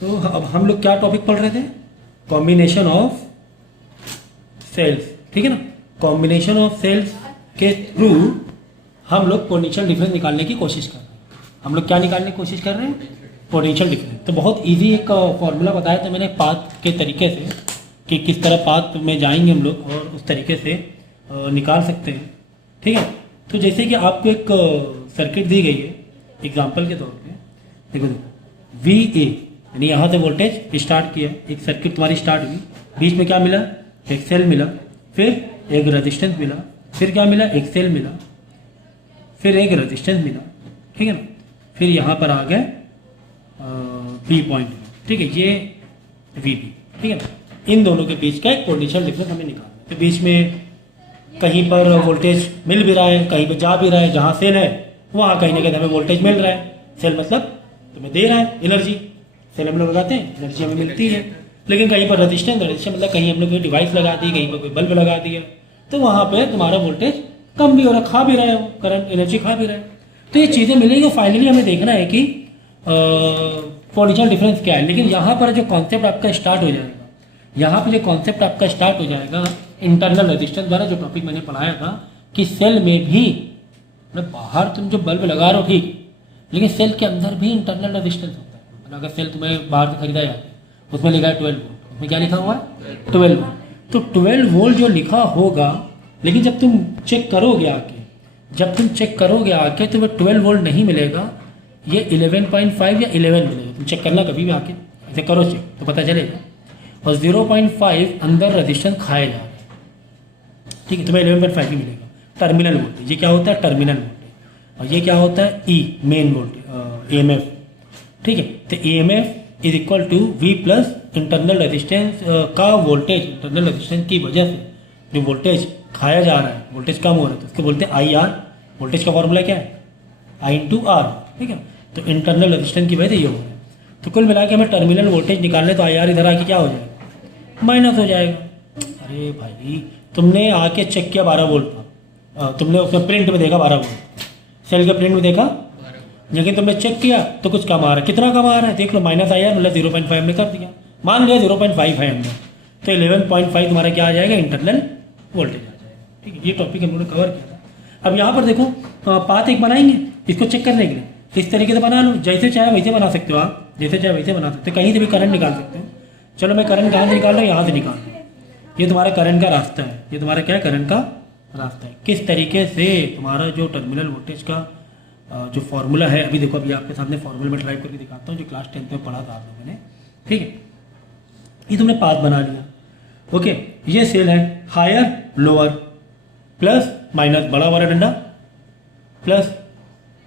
तो अब हम लोग क्या टॉपिक पढ़ रहे थे? कॉम्बिनेशन ऑफ सेल्स, ठीक है ना। कॉम्बिनेशन ऑफ सेल्स के थ्रू हम लोग पोटेंशियल डिफरेंस निकालने की कोशिश कर रहे हैं। हम लोग क्या निकालने की कोशिश कर रहे हैं? Potential difference. तो बहुत इजी एक फॉर्मूला बताया था मैंने पाथ के तरीके से कि किस तरह पाथ में जाएंगे हम लोग और उस तरीके से निकाल सकते हैं, ठीक है। तो जैसे कि आपको एक सर्किट दी गई है एग्जांपल के तौर पे, देखो वी ए, यानी यहाँ से वोल्टेज स्टार्ट किया, एक सर्किट तुम्हारी स्टार्ट हुई, बीच में क्या मिला? एक सेल मिला, फिर एक रेजिस्टेंस मिला, फिर क्या मिला? एक सेल मिला, फिर एक रेजिस्टेंस मिला, ठीक है ना। फिर यहाँ पर आ गए बी पॉइंट, ठीक है, ये वी बी, ठीक है ना। इन दोनों के बीच का एक पोटेंशियल डिफरेंस हमें निकालना है। तो बीच में कहीं पर वोल्टेज मिल भी रहा है, कहीं पर जा भी रहा है, जहाँ सेल है वहाँ कहीं ना कहीं हमें वोल्टेज मिल रहा है। सेल मतलब तुम्हें दे रहा है एनर्जी, सेल हम लोग लगाते हैं, एनर्जी हमें मिलती है। लेकिन कहीं पर रजिस्टेंस मतलब कहीं हम लोग कोई डिवाइस लगा दी, कहीं पर कोई बल्ब लगा दिया, तो वहाँ पर तुम्हारा वोल्टेज कम भी हो रहा, खा भी रहा है, वो करंट एनर्जी खा भी रहा है। तो ये चीज़ें मिलेंगी। फाइनली हमें देखना है कि पोटेंशियल डिफरेंस क्या है। लेकिन यहाँ पर जो कॉन्सेप्ट आपका स्टार्ट हो जाएगा, यहाँ पे जो कॉन्सेप्ट आपका स्टार्ट हो जाएगा इंटरनल रेजिस्टेंस द्वारा, जो टॉपिक मैंने पढ़ाया था कि सेल में भी मतलब बाहर तुम जो बल्ब लगा रहे हो ठीक, लेकिन सेल के अंदर भी इंटरनल रेजिस्टेंस होता है। मतलब अगर सेल तुम्हें बाहर से खरीदा जाता है, उसमें लिखा है 12 वोल्ट, उसमें क्या लिखा हुआ है? 12 वोल्ट। तो 12 वोल्ट जो लिखा होगा, लेकिन जब तुम चेक करोगे आके, तो वह 12 वोल्ट नहीं मिलेगा, ये 11.5 या 11 मिलेगा। तुम चेक करना कभी भी आके, ऐसे करो चेक तो पता चलेगा। और 0.5 अंदर रेजिस्टेंस खाया जा रहा है, ठीक है, तुम्हें 11.5 ही मिलेगा। टर्मिनल वोल्टेज, ये क्या होता है? Terminal voltage. और ये क्या होता है? ई, मेन वोल्टेज, EMF, ठीक है। तो EMF is equal to V plus internal resistance का वोल्टेज। इंटरनल रेजिस्टेंस की वजह से जो वोल्टेज खाया जा रहा है, वोल्टेज कम हो रहा है, तो उसको बोलते हैं IR। वोल्टेज का फॉर्मूला क्या है? I/R, ठीक है। तो इंटरनल रेजिस्टेंस की वजह से ये हो रहा है। तो कुल मिला के हमें टर्मिनल वोल्टेज निकालने, तो IR इधर आके क्या हो जाएगा? माइनस हो जाएगा। अरे भाई, तुमने आके चेक किया 12 वोल्ट का, तुमने उसमें प्रिंट में देखा 12 वोल्ट, सेल के प्रिंट में देखा, लेकिन तुमने चेक किया तो कुछ कम आ रहा है। कितना कम आ रहा है? देख लो, -IR मतलब 0.5 में कर दिया, मान लिया 0.5 है अंदर, तो 11.5 तुम्हारा क्या आ जाएगा? इंटरनल वोल्टेज आ जाएगा, ठीक है। ये टॉपिक हम लोगों ने कवर किया था। अब यहाँ पर देखो, पाथ एक बनाएंगे इसको चेक करने के लिए, इस तरीके से बना लो, जैसे चाहे वैसे बना सकते हो आप, जैसे चाहे वैसे बना सकते हो, कहीं से भी करंट निकाल सकते हो। चलो मैं करंट कहाँ से निकाल रहा हूँ? यहाँ से निकाल रहा हूँ। ये तुम्हारा करंट का रास्ता है, ये तुम्हारा क्या है? करंट का रास्ता है। किस तरीके से तुम्हारा जो टर्मिनल वोल्टेज का जो फॉर्मूला है, अभी देखो, अभी आपके सामने फॉर्मूला में ड्राइव करके दिखाता हूँ, जो क्लास 10th में पढ़ा था आप लोगों ने, ठीक है। ये तुमने पाथ बना लिया, ओके। ये सेल है, हायर लोअर, प्लस माइनस, बड़ा वाला डंडा प्लस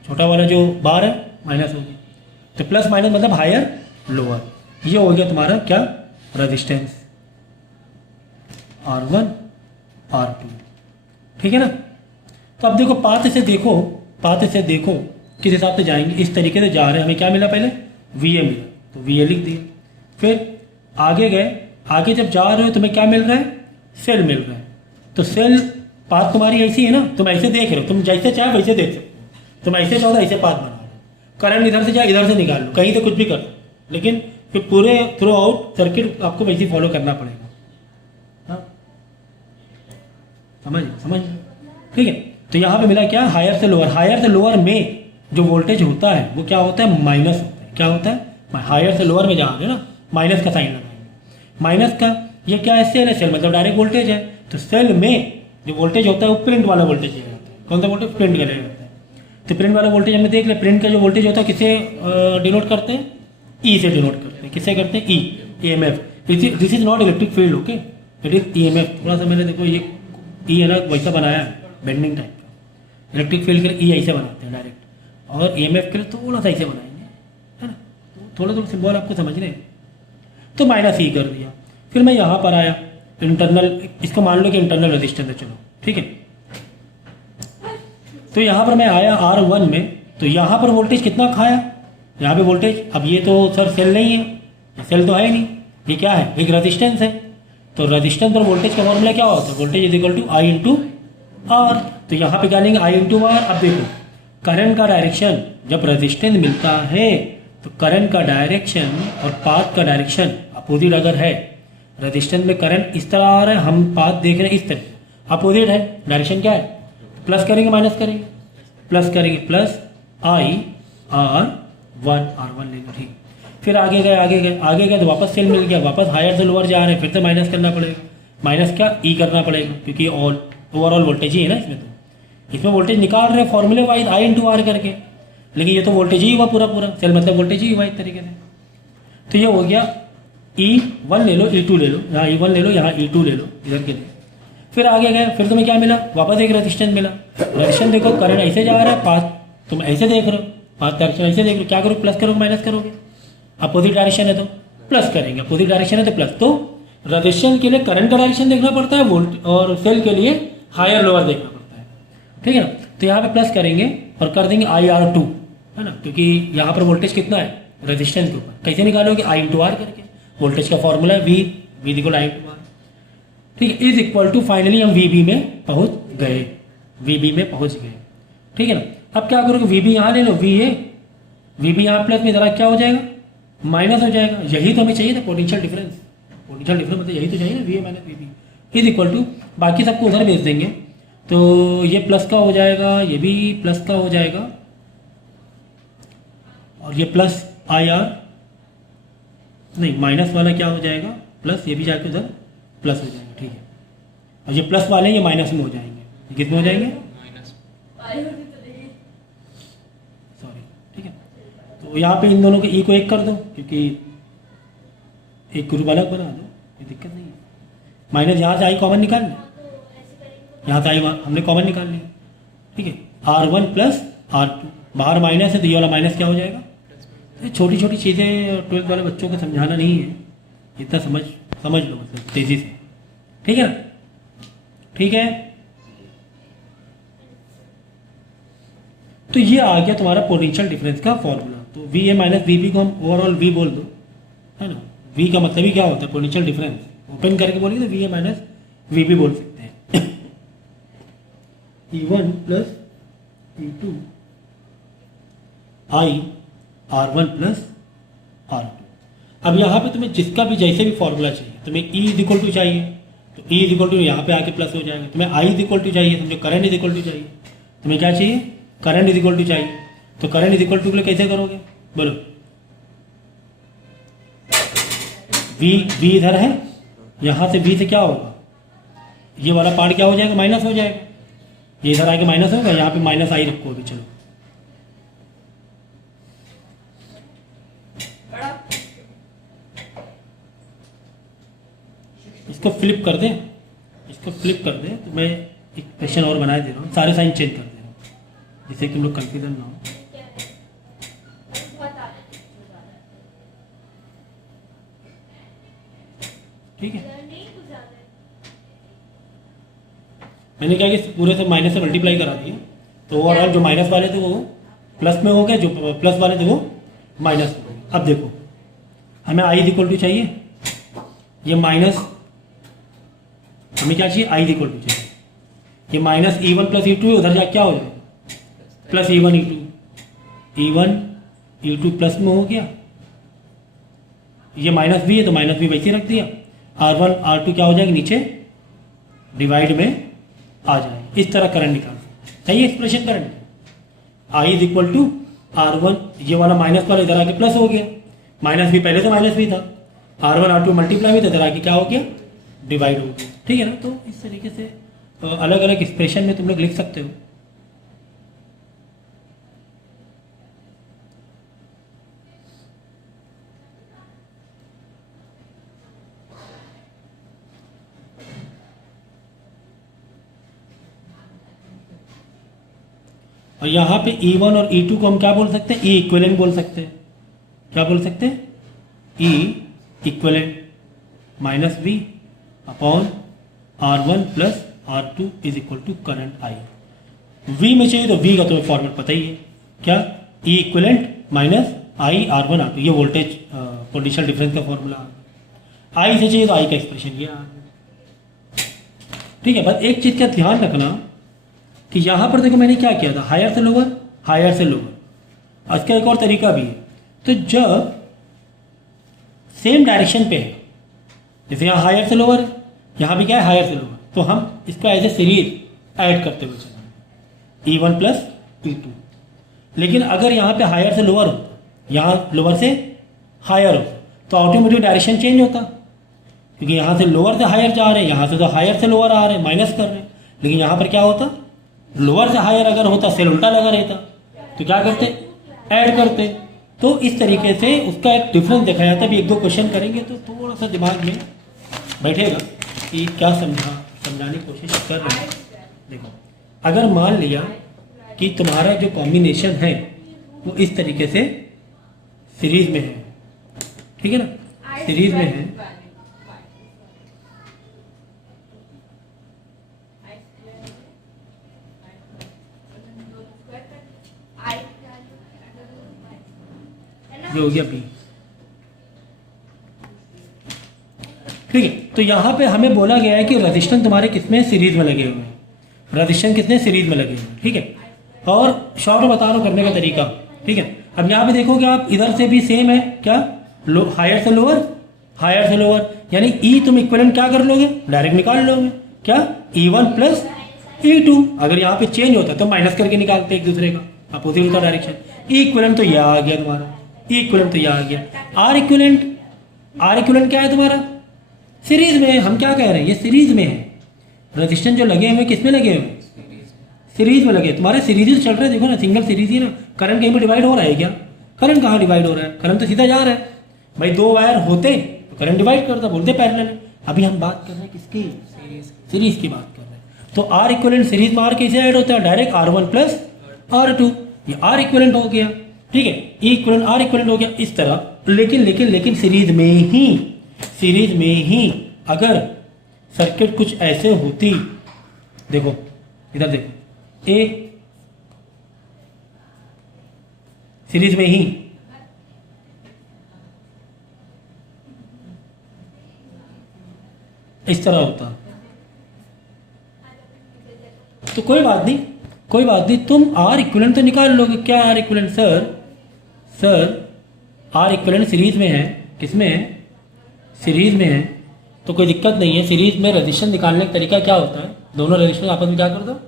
छोटा वाला जो बार है माइनस हो गया। तो प्लस माइनस मतलब हायर लोअर। ये हो गया तुम्हारा क्या? रेजिस्टेंस R1 R2, ठीक है ना। तो अब देखो, पाथ से देखो किस हिसाब से जाएंगे। इस तरीके से जा रहे हैं, हमें क्या मिला? पहले VA मिला, तो VA लिख दिया। फिर आगे गए, आगे जब जा रहे हो तुम्हें क्या मिल रहा है? सेल मिल रहा है। तो सेल, पाथ तुम्हारी ऐसी है ना, तुम ऐसे देख रहे हो, तुम जैसे चाहे वैसे देख सकते हो। तुम ऐसे चाहो तो ऐसे पाथ बना रहे हो, करंट इधर से जाए, इधर से निकाल लो, कहीं तो कुछ भी कर लो, लेकिन फिर पूरे थ्रू आउट सर्किट आपको वैसे फॉलो करना पड़ेगा। हाँ, समझ, ठीक है। तो यहाँ पे मिला क्या? हायर से लोअर। हायर से लोअर में जो वोल्टेज होता है वो क्या होता है? माइनस होता है। क्या होता है? हायर से लोअर में जा रहे हैं ना, माइनस का साइन लगाएंगे। माइनस का ये क्या है? सेल है, सेल मतलब डायरेक्ट वोल्टेज है। तो सेल में जो वोल्टेज होता है वो प्रिंट वाला वोल्टेज लिया जाता है। कौन सा वोल्टेज? प्रिंट का लिया जाता है। तो प्रिंट वाला वोल्टेज हमने देख लिया। प्रिंट का जो वोल्टेज होता है किसे डिनोट करते हैं? ई से डिनोट करते हैं। किससे करते हैं? ई, EMF। This is not electric field, okay, it is EMF। थोड़ा सा मैंने देखो ये ई है ना, वैसा बनाया है, बेंडिंग टाइप का। इलेक्ट्रिक फील्ड के लिए ई ऐसे बनाते हैं डायरेक्ट, और EMF के लिए थोड़ा सा ऐसे बनाएंगे, है ना। तो थोड़ा सिंबल आपको समझ रहे हैं। तो माइनस ई कर दिया। फिर मैं यहाँ पर आया, इंटरनल, इसको मान लो कि इंटरनल रेजिस्टेंस है, चलो ठीक है। तो यहाँ पर मैं आया R1 में, तो यहाँ पर वोल्टेज कितना खाया? यहाँ पे वोल्टेज, अब ये तो सर सेल नहीं है, सेल तो है नहीं, ये क्या है? एक रेजिस्टेंस है। तो रेजिस्टेंस और वोल्टेज का फॉर्मूला क्या होता है? Voltage is equal to I/R। तो यहाँ पे क्या लेंगे? I/R। अब देखो, करंट का डायरेक्शन जब रेजिस्टेंस मिलता है तो करंट का डायरेक्शन और पाथ का डायरेक्शन अपोजिट अगर है, रेजिस्टेंस में करंट इस तरह आ रहा है, हम पाथ देख रहे हैं इस तरह, अपोजिट है, डायरेक्शन क्या है, प्लस करेंगे माइनस करेंगे, प्लस करेंगे, plus I R one, R one ले लो, ठीक। फिर आगे गए तो वापस सेल मिल गया, वापस हायर से लोअर जा रहे हैं, फिर से माइनस करना पड़ेगा, माइनस क्या ई करना पड़ेगा, क्योंकि ऑल ओवरऑल वोल्टेज ही है ना इसमें, तो इसमें वोल्टेज निकाल रहे हैं फॉर्मूले वाइज आई इंटू आर करके, लेकिन ये तो वोल्टेज ही हुआ पूरा पूरा, सेल मतलब वोल्टेज ही हुआ एक तरीके से। तो ये हो गया E1 ले लो, E2 ले लो, यहाँ E1 ले लो, यहाँ E2 ले लो इधर के लिए। फिर आगे गए, फिर तुम्हें क्या मिला, वापस एक रेजिस्टेंस मिला, रेजिस्टेंस देखो करंट ऐसे जा रहा है, पाथ तुम ऐसे देख रहे हो, पाथ डायरेक्शन ऐसे देख रहे हो, क्या करोगे, प्लस करोगे माइनस करोगे, अपोजिट डायरेक्शन है तो प्लस करेंगे, अपोजिट डायरेक्शन है तो प्लस। तो रेजिस्टेंस के लिए करंट का डायरेक्शन देखना पड़ता है, वोल्ट और सेल के लिए हायर लोअर देखना पड़ता है, ठीक है ना। तो यहाँ पे प्लस करेंगे और कर देंगे IR2, है ना, क्योंकि यहाँ पर वोल्टेज कितना है रेजिस्टेंस के ऊपर, कैसे निकालोगे आई इंटू आर करके, वोल्टेज का फॉर्मूला है V equal I into R, ठीक है, इज इक्वल टू फाइनली हम VB में पहुँच गए, VB में पहुँच गए, ठीक है ना। अब क्या करोगे, VB यहाँ ले लो, VB यहाँ प्लस में ज़रा क्या हो जाएगा, माइनस हो जाएगा, यही तो हमें चाहिए था पोटेंशियल डिफरेंस, पोटेंशियल डिफरेंस मतलब यही तो चाहिए ना, VA minus VB is equal to, बाकी सबको उधर भेज देंगे, तो ये प्लस का हो जाएगा, ये भी प्लस का हो जाएगा, और ये प्लस IR नहीं, माइनस वाला क्या हो जाएगा, प्लस, ये भी जाके उधर प्लस हो जाएगा, ठीक है। और ये प्लस वाले ये माइनस में हो जाएंगे, ये कितने हो जाएंगे, सॉरी, ठीक है। तो यहाँ पे इन दोनों के ई को एक कर दो, क्योंकि एक ग्रुप अलग बना दो, कोई दिक्कत नहीं है। माइनस यहाँ से आई कॉमन निकाल लें, यहाँ से आई हमने कॉमन निकाल लिया, ठीक है। R1 प्लस R2, बाहर माइनस है तो ये वाला माइनस क्या हो जाएगा। ये छोटी छोटी चीज़ें 12th वाले बच्चों को समझाना नहीं है, इतना समझ लो मतलब तेज़ी से, ठीक है ना, ठीक है। तो ये आ गया तुम्हारा पोटेंशियल डिफरेंस का फॉर्मूला। तो VA माइनस VB को हम ओवरऑल V बोल दो, है ना, V का मतलब ही क्या होता है, पोटेंशियल डिफरेंस, ओपन करके बोलेंगे तो VA माइनस VB बोल सकते हैं। E1 plus E2 I R1 plus R2। अब यहाँ पे तुम्हें जिसका भी जैसे भी फॉर्मूला चाहिए, तुम्हें E इज इक्वल टू चाहिए तो E इज इक्वल टू यहाँ पे आके प्लस हो जाएगा, तुम्हें I इज इक्वल टू चाहिए, समझो करंट इज इक्वल टू चाहिए, तुम्हें क्या चाहिए, करंट इज इक्वल टू चाहिए, तो करंट इज इक्वल टू के लिए कैसे करोगे, बोलो, V इधर है, यहाँ से V से क्या होगा, ये वाला पार्ट क्या हो जाएगा, माइनस हो जाएगा, ये इधर आके माइनस होगा, यहाँ पे माइनस आई रखो अभी, चलो इसको फ्लिप कर दें, इसको फ्लिप कर दें, तो मैं एक क्वेश्चन और बना दे रहा हूँ, सारे साइन चेंज कर दे रहा हूँ जिससे तुम लोग कंफ्यूजन ना हो, ठीक है। मैंने क्या कि पूरे से माइनस से मल्टीप्लाई करा दिया, तो ओवरऑल जो माइनस वाले थे वो प्लस में हो गए, जो प्लस वाले थे वो माइनस में हो गए। अब देखो हमें आई इक्वल टू चाहिए, ये माइनस हमें क्या चाहिए, आई इक्वल टू चाहिए, ये माइनस E1 प्लस E2 उधर जा क्या हो जाएगा, प्लस E1 E2 प्लस में हो गया, ये माइनस भी है तो माइनस भी वैसे रख दिया, R1 R2 क्या हो जाएगा, नीचे डिवाइड में आ जाएगा। इस तरह करंट निकाल सही expression current, I is equal to R1, ये वाला माइनस वाला इधर आके प्लस हो गया, माइनस भी पहले तो माइनस भी था, R1 R2 मल्टीप्लाई भी था, इधर आके क्या हो गया, डिवाइड हो गया, ठीक है ना। तो इस तरीके से अलग अलग एक्सप्रेशन में तुम लोग लिख सकते हो। और यहाँ पे E1 और E2 को हम क्या बोल सकते हैं, E इक्विवेलेंट बोल सकते हैं, क्या बोल सकते हैं, E equivalent minus V upon R1 plus R2 is equal to current I। V में चाहिए तो V का तुम्हें फॉर्मेट पता ही है, क्या, E equivalent minus I R1 R2, ये वोल्टेज पोटेंशियल डिफरेंस का फॉर्मूला। I से चाहिए तो I का एक्सप्रेशन ये आ गया, ठीक है। बस एक चीज़ का ध्यान रखना कि यहाँ पर देखो मैंने क्या किया था, हायर से लोअर, हायर से लोअर। इसका एक और तरीका भी है, तो जब सेम डायरेक्शन पे है, जैसे यहाँ हायर से लोअर है, यहाँ भी क्या है हायर से लोअर, तो हम इसका एज ए सीरीज ऐड करते हुए चलेंगे E1 प्लस E2। लेकिन अगर यहाँ पे हायर से लोअर हो, यहाँ लोअर से हायर हो, तो ऑटोमेटिक डायरेक्शन चेंज होता, क्योंकि यहाँ से लोअर से हायर जा रहे हैं, यहाँ से तो हायर से लोअर आ रहे हैं, माइनस कर रहे हैं। लेकिन यहाँ पर क्या होता, लोअर से हायर अगर होता, सेल उल्टा लगा रहता, तो क्या करते, ऐड करते। तो इस तरीके से उसका एक डिफरेंस देखा जाता है। अभी एक दो क्वेश्चन करेंगे तो थोड़ा सा दिमाग में बैठेगा कि क्या समझाने की कोशिश कर रहे हैं। देखो, अगर मान लिया कि तुम्हारा जो कॉम्बिनेशन है वो इस तरीके से सीरीज में है, ठीक है ना, सीरीज में है, जो हो गया B, ठीक है। तो यहाँ पे हमें बोला गया है कि रजिस्टेंस तुम्हारे किसमें सीरीज में लगे हुए हैं, रजिस्टेंस कितने सीरीज में लगे हुए हैं, ठीक है। और शॉर्ट बता रहा हूँ करने का तरीका, ठीक है। अब यहाँ पे देखोगे आप, इधर से भी सेम है क्या, हायर से लोअर, हायर से लोअर, यानी E तुम इक्विवेलेंट क्या कर लोगे, डायरेक्ट निकाल लोगे, क्या E1 प्लस E2। अगर यहाँ पे चेंज होता तो माइनस करके निकालते एक दूसरे का, अपोजिट होता डायरेक्शन। E इक्विवेलेंट तो यह आ गया तुम्हारा, E इक्विवेलेंट तो यह आ गया। R इक्विवेलेंट क्या है तुम्हारा, सीरीज में है। हम क्या कह रहे हैं, ये सीरीज में है, रजिस्टेंस जो लगे हुए किस में लगे हुए, सीरीज में लगे। तुम्हारे सीरीज चल रहे हैं, देखो ना, सिंगल सीरीज ही ना। करंट कहीं पर डिवाइड हो रहा है क्या, करंट कहाँ डिवाइड हो रहा है, करंट तो सीधा जा रहा है। भाई दो वायर होते तो करंट डिवाइड करता, बोलते पैरेलल। अभी हम बात कर रहे हैं किसकी, सीरीज की बात कर रहे हैं। तो R इक्विवेलेंट सीरीज में R कैसे ऐड होता है, डायरेक्ट R1 प्लस R2, ये R इक्विवेलेंट हो गया, ठीक है। E इक्विवेलेंट R इक्विवेलेंट हो गया इस तरह। लेकिन सीरीज में ही अगर सर्किट कुछ ऐसे होती, देखो इधर देखो, A सीरीज में ही इस तरह होता, तो कोई बात नहीं, तुम R इक्विवेलेंट तो निकाल लोगे। क्या R equivalent, sir R equivalent series में है, किसमें है, सीरीज में है, तो कोई दिक्कत नहीं है। सीरीज में रजिस्टेंस निकालने का तरीका क्या होता है, दोनों रजिस्टेंस आपस में क्या कर दो,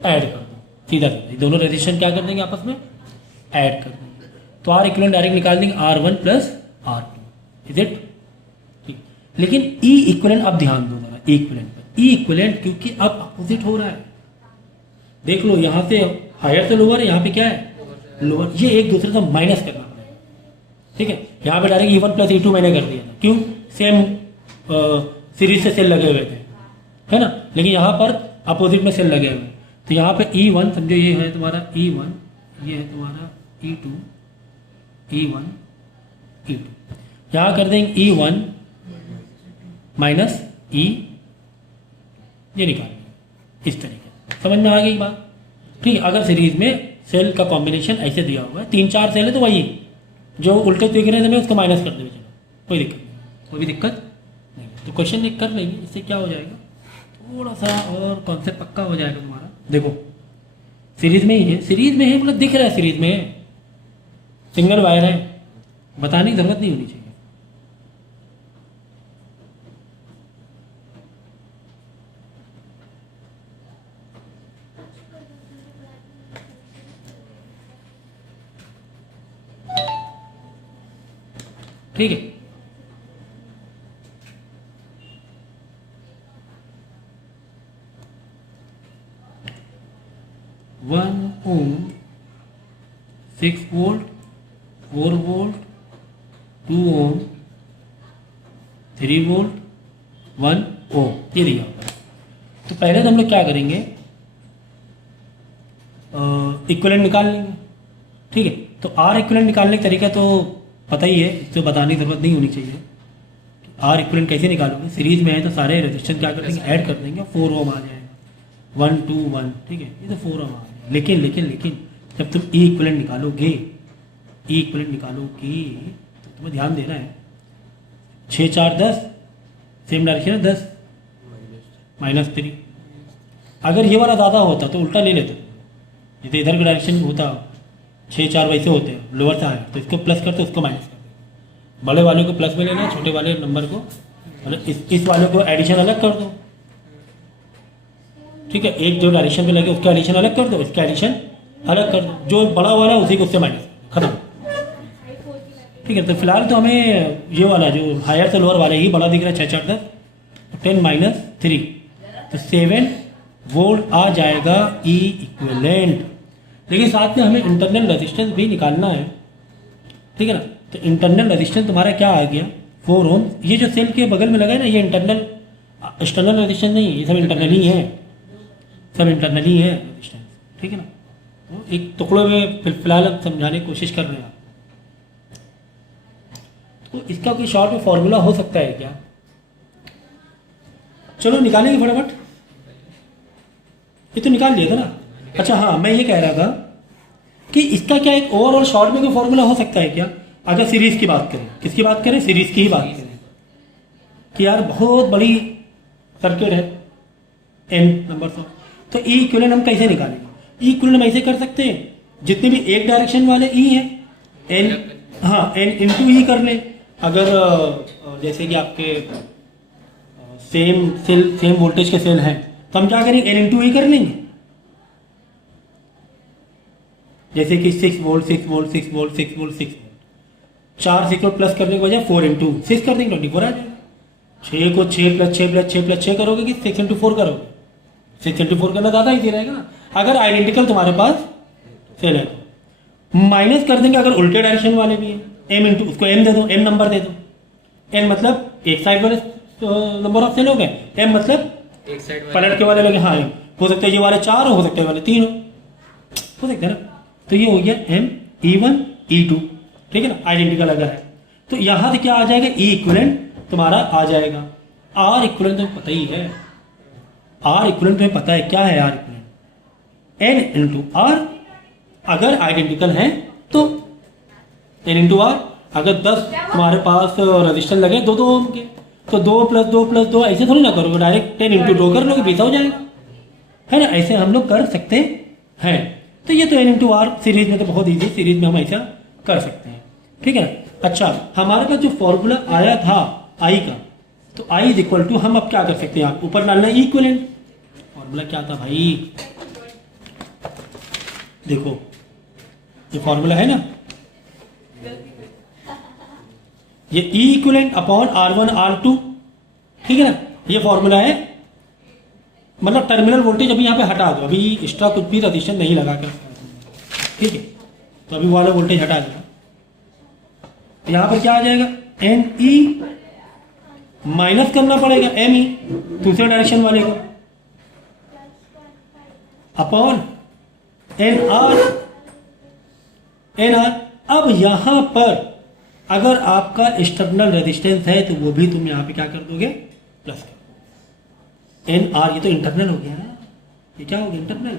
ऐड कर दो, सीधा दोनों रजिस्टेंस क्या कर देंगे, आपस में ऐड कर देंगे। तो R इक्विवेलेंट डायरेक्ट निकाल देंगे, R1 plus R2, is it, ठीक। लेकिन E इक्विवेलेंट, अब ध्यान दो जरा E इक्विवेलेंट पर। E इक्विवेलेंट क्योंकि अब अपोजिट हो रहा है, देख लो, यहाँ से हायर से लोअर है, यहाँ पे क्या है, लोअर, ये एक दूसरे से माइनस करना पड़ेगा, ठीक है। यहाँ पे डायरेक्ट E1 प्लस E2 मैंने कर दिया था, क्यों, सेम सीरीज से सेल लगे हुए थे, है ना। लेकिन यहाँ पर अपोजिट में सेल लगे हुए, तो यहाँ पे E1 समझो, ये है तुम्हारा E1, ये है तुम्हारा E2, E1 E2, यहाँ कर देंगे E1 माइनस E, ये निकालेंगे इस तरीके से। समझ में आ गई बात, ठीक है। अगर सीरीज में सेल का कॉम्बिनेशन ऐसे दिया हुआ है, 3-4 सेल है, तो वही जो उल्टे दिख रहे थे मैं उसको माइनस कर देंगे, चलो कोई दिक्कत नहीं, कोई भी दिक्कत नहीं। तो क्वेश्चन एक कर लेंगे, इससे क्या हो जाएगा, थोड़ा सा और कॉन्सेप्ट पक्का हो जाएगा तुम्हारा। देखो सीरीज में ही है, सीरीज में है, मतलब दिख रहा है सीरीज में है, सिंगल वायर है, बताने की जरूरत नहीं होनी चाहिए। ठीक है, 1 ohm, 6 volt, 4 volt, 2 ohm, 3 volt, 1 ohm, ये दिया होगा। तो पहले तो हम लोग क्या करेंगे, इक्विवेलेंट निकाल लेंगे, ठीक है। तो R इक्विवेलेंट निकालने का तरीका तो पता ही है, इससे बताने की जरूरत नहीं होनी चाहिए। R इक्विवेलेंट कैसे निकालोगे, सीरीज में है तो सारे रेजिस्टेंस क्या कर देंगे, ऐड कर देंगे, 4 ओम आ जाएगा, 1 2 1, ठीक है, ये तो 4 ओम आ गया। लेकिन जब तुम E इक्विवेलेंट निकालोगे, तो तुम्हें ध्यान देना है, 6 4 10, सेम डायरेक्शन है, 10 -3। अगर ये वाला ज़्यादा होता तो उल्टा ले लेते, जैसे इधर का डायरेक्शन होता 6 4 वैसे होते हैं लोअर से हायर, तो इसको प्लस करते उसको माइनस करते। बड़े वाले को प्लस में लेना है, छोटे वाले नंबर को मतलब इस वाले को एडिशन अलग कर दो, ठीक है। एक जो डायरेक्शन पे लगे उसका एडिशन अलग कर दो, इसका एडिशन अलग कर दो, जो बड़ा वाला है उसी को उससे माइनस खत्म, ठीक है। तो फिलहाल तो हमें ये वाला जो हायर से लोअर वाला ही बड़ा दिख रहा है 6 4 10, 10 माइनस 3 तो 7 वोल्ट आ जाएगा ई इक्विवेलेंट। लेकिन साथ में हमें इंटरनल रेजिस्टेंस भी निकालना है, ठीक है ना। तो इंटरनल रेजिस्टेंस तुम्हारा क्या आ गया 4 ओम। ये जो सेल के बगल में लगा है ना ये इंटरनल, एक्सटर्नल रेजिस्टेंस नहीं, ये सब इंटरनल ही है, सब इंटरनल ही है रेजिस्टेंस, ठीक है ना। तो एक टुकड़े में फिलहाल हम समझाने की कोशिश कर रहे हैं। तो इसका कोई शॉर्ट में फॉर्मूला हो सकता है क्या? चलो निकालेंगे फटाफट, ये तो निकाल लिया था ना। अच्छा हाँ, मैं ये कह रहा था कि इसका क्या एक ओवरऑल शॉर्ट में कोई फॉर्मूला हो सकता है क्या? अगर सीरीज की बात करें, किसकी बात करें? सीरीज की ही बात करें कि यार बहुत बड़ी सर्किट है n नंबर ऑफ, तो ई इक्विवेलेंट हम कैसे निकालेंगे? ई इक्विवेलेंट हम ऐसे कर सकते हैं, जितने भी एक डायरेक्शन वाले ई है n, हाँ n इंटू ई कर ले। अगर जैसे कि आपके सेम वोल्टेज के सेल हैं तो हम क्या करेंगे, n इंटू ई कर लेंगे। जैसे कि 6 volt 6 volt 6 volt 6 volt 6 volt, 4 6 को प्लस करने के बजाय 4 इंटू 6 कर देंगे, 24 आ जाएगा। 6 को 6 प्लस 6 प्लस 6 प्लस 6 करोगे कि 6 इंटू 4 करोगे? 6 इंटू 4 करना ज़्यादा ईजी रहेगा ना। अगर आइडेंटिकल तुम्हारे पास सेल है तो माइनस कर देंगे। अगर उल्टे डायरेक्शन वाले भी हैं, m इंटू उसको m दे दो, m नंबर दे दो। n मतलब एक साइड वाले नंबर ऑफ सेल हो गए, m मतलब एक साइड पलट के वाले लोग, हाँ हो सकता है ये वाले 4 हो सकता है वाले 3 हो सकता है ना। तो ये हो गया m e1 e2, ठीक है ना, आइडेंटिकल अगर है तो यहाँ से क्या आ जाएगा, ई इक्विवेलेंट तुम्हारा आ जाएगा। आर इक्विवेलेंट तुम्हें पता ही है, आर इक्विवेलेंट तुम्हें पता है क्या है R equivalent, n into R. अगर आइडेंटिकल है तो n इंटू आर। अगर 10 तुम्हारे पास रजिस्टर लगे 2 2 ओम के तो 2 प्लस 2 प्लस 2 ऐसे थोड़ी ना करोगे, डायरेक्ट 10 इंटू 2 कर लोगे, 20 हो जाएगा, है ना। ऐसे हम लोग कर सकते हैं। तो ये तो n इंटू आर सीरीज में तो बहुत ईजी, सीरीज में हम ऐसा कर सकते हैं, ठीक है ना। अच्छा, हमारे पास जो फॉर्मूला आया था आई का, तो आई इज इक्वल टू, हम अब क्या कर सकते हैं, आप ऊपर डालना इक्विवेलेंट। फॉर्मूला क्या था भाई, देखो ये फॉर्मूला है ना, ये ई इक्विवेलेंट अपॉन R1 R2, ठीक है ना। ये फॉर्मूला है, मतलब टर्मिनल वोल्टेज अभी यहाँ पे हटा दो, अभी एक्स्ट्रा कुछ भी रजिस्टर नहीं लगा कर, ठीक है। तो अभी वाला वोल्टेज हटा देगा, तो यहाँ पर क्या आ जाएगा, एन ई माइनस करना पड़ेगा एम ई दूसरे डायरेक्शन वाले को, अपॉन एन आर। अब यहां पर अगर आपका एक्सटर्नल रेजिस्टेंस है तो वो भी तुम यहां पे क्या कर दोगे, प्लस कर। एन आर, ये तो इंटरनल हो गया ना, ये क्या हो गया इंटरनल,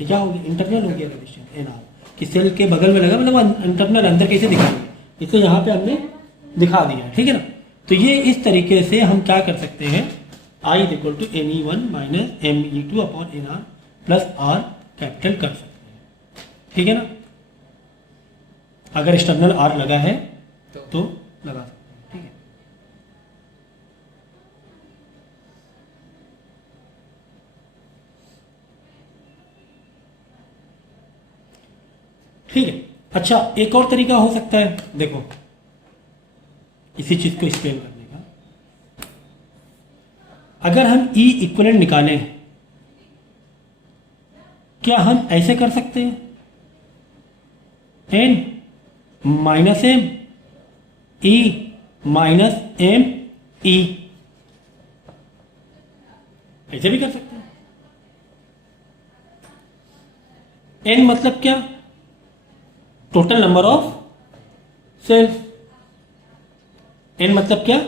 ये क्या हो गया इंटरनल हो गया रेजिस्टेंस एन आर, कि सेल के बगल में लगा, मतलब इंटरनल अंदर कैसे दिखाएंगे, इसे यहाँ पे हमने दिखा दिया, ठीक है ना। तो ये इस तरीके से हम क्या कर सकते हैं, I is equal to N E one minus M E two upon N R plus R capital कर सकते हैं, ठीक है ना। अगर एक्सटर्नल आर लगा है तो लगा सकते हैं, ठीक है। ठीक है। अच्छा, एक और तरीका हो सकता है, देखो इसी चीज को एक्सप्लेन करने का, अगर हम ई इक्विवेलेंट निकालें, क्या हम ऐसे कर सकते हैं, N minus M E minus M E, ऐसे भी कर सकते हैं। एन मतलब क्या, total number of cells, N मतलब क्या।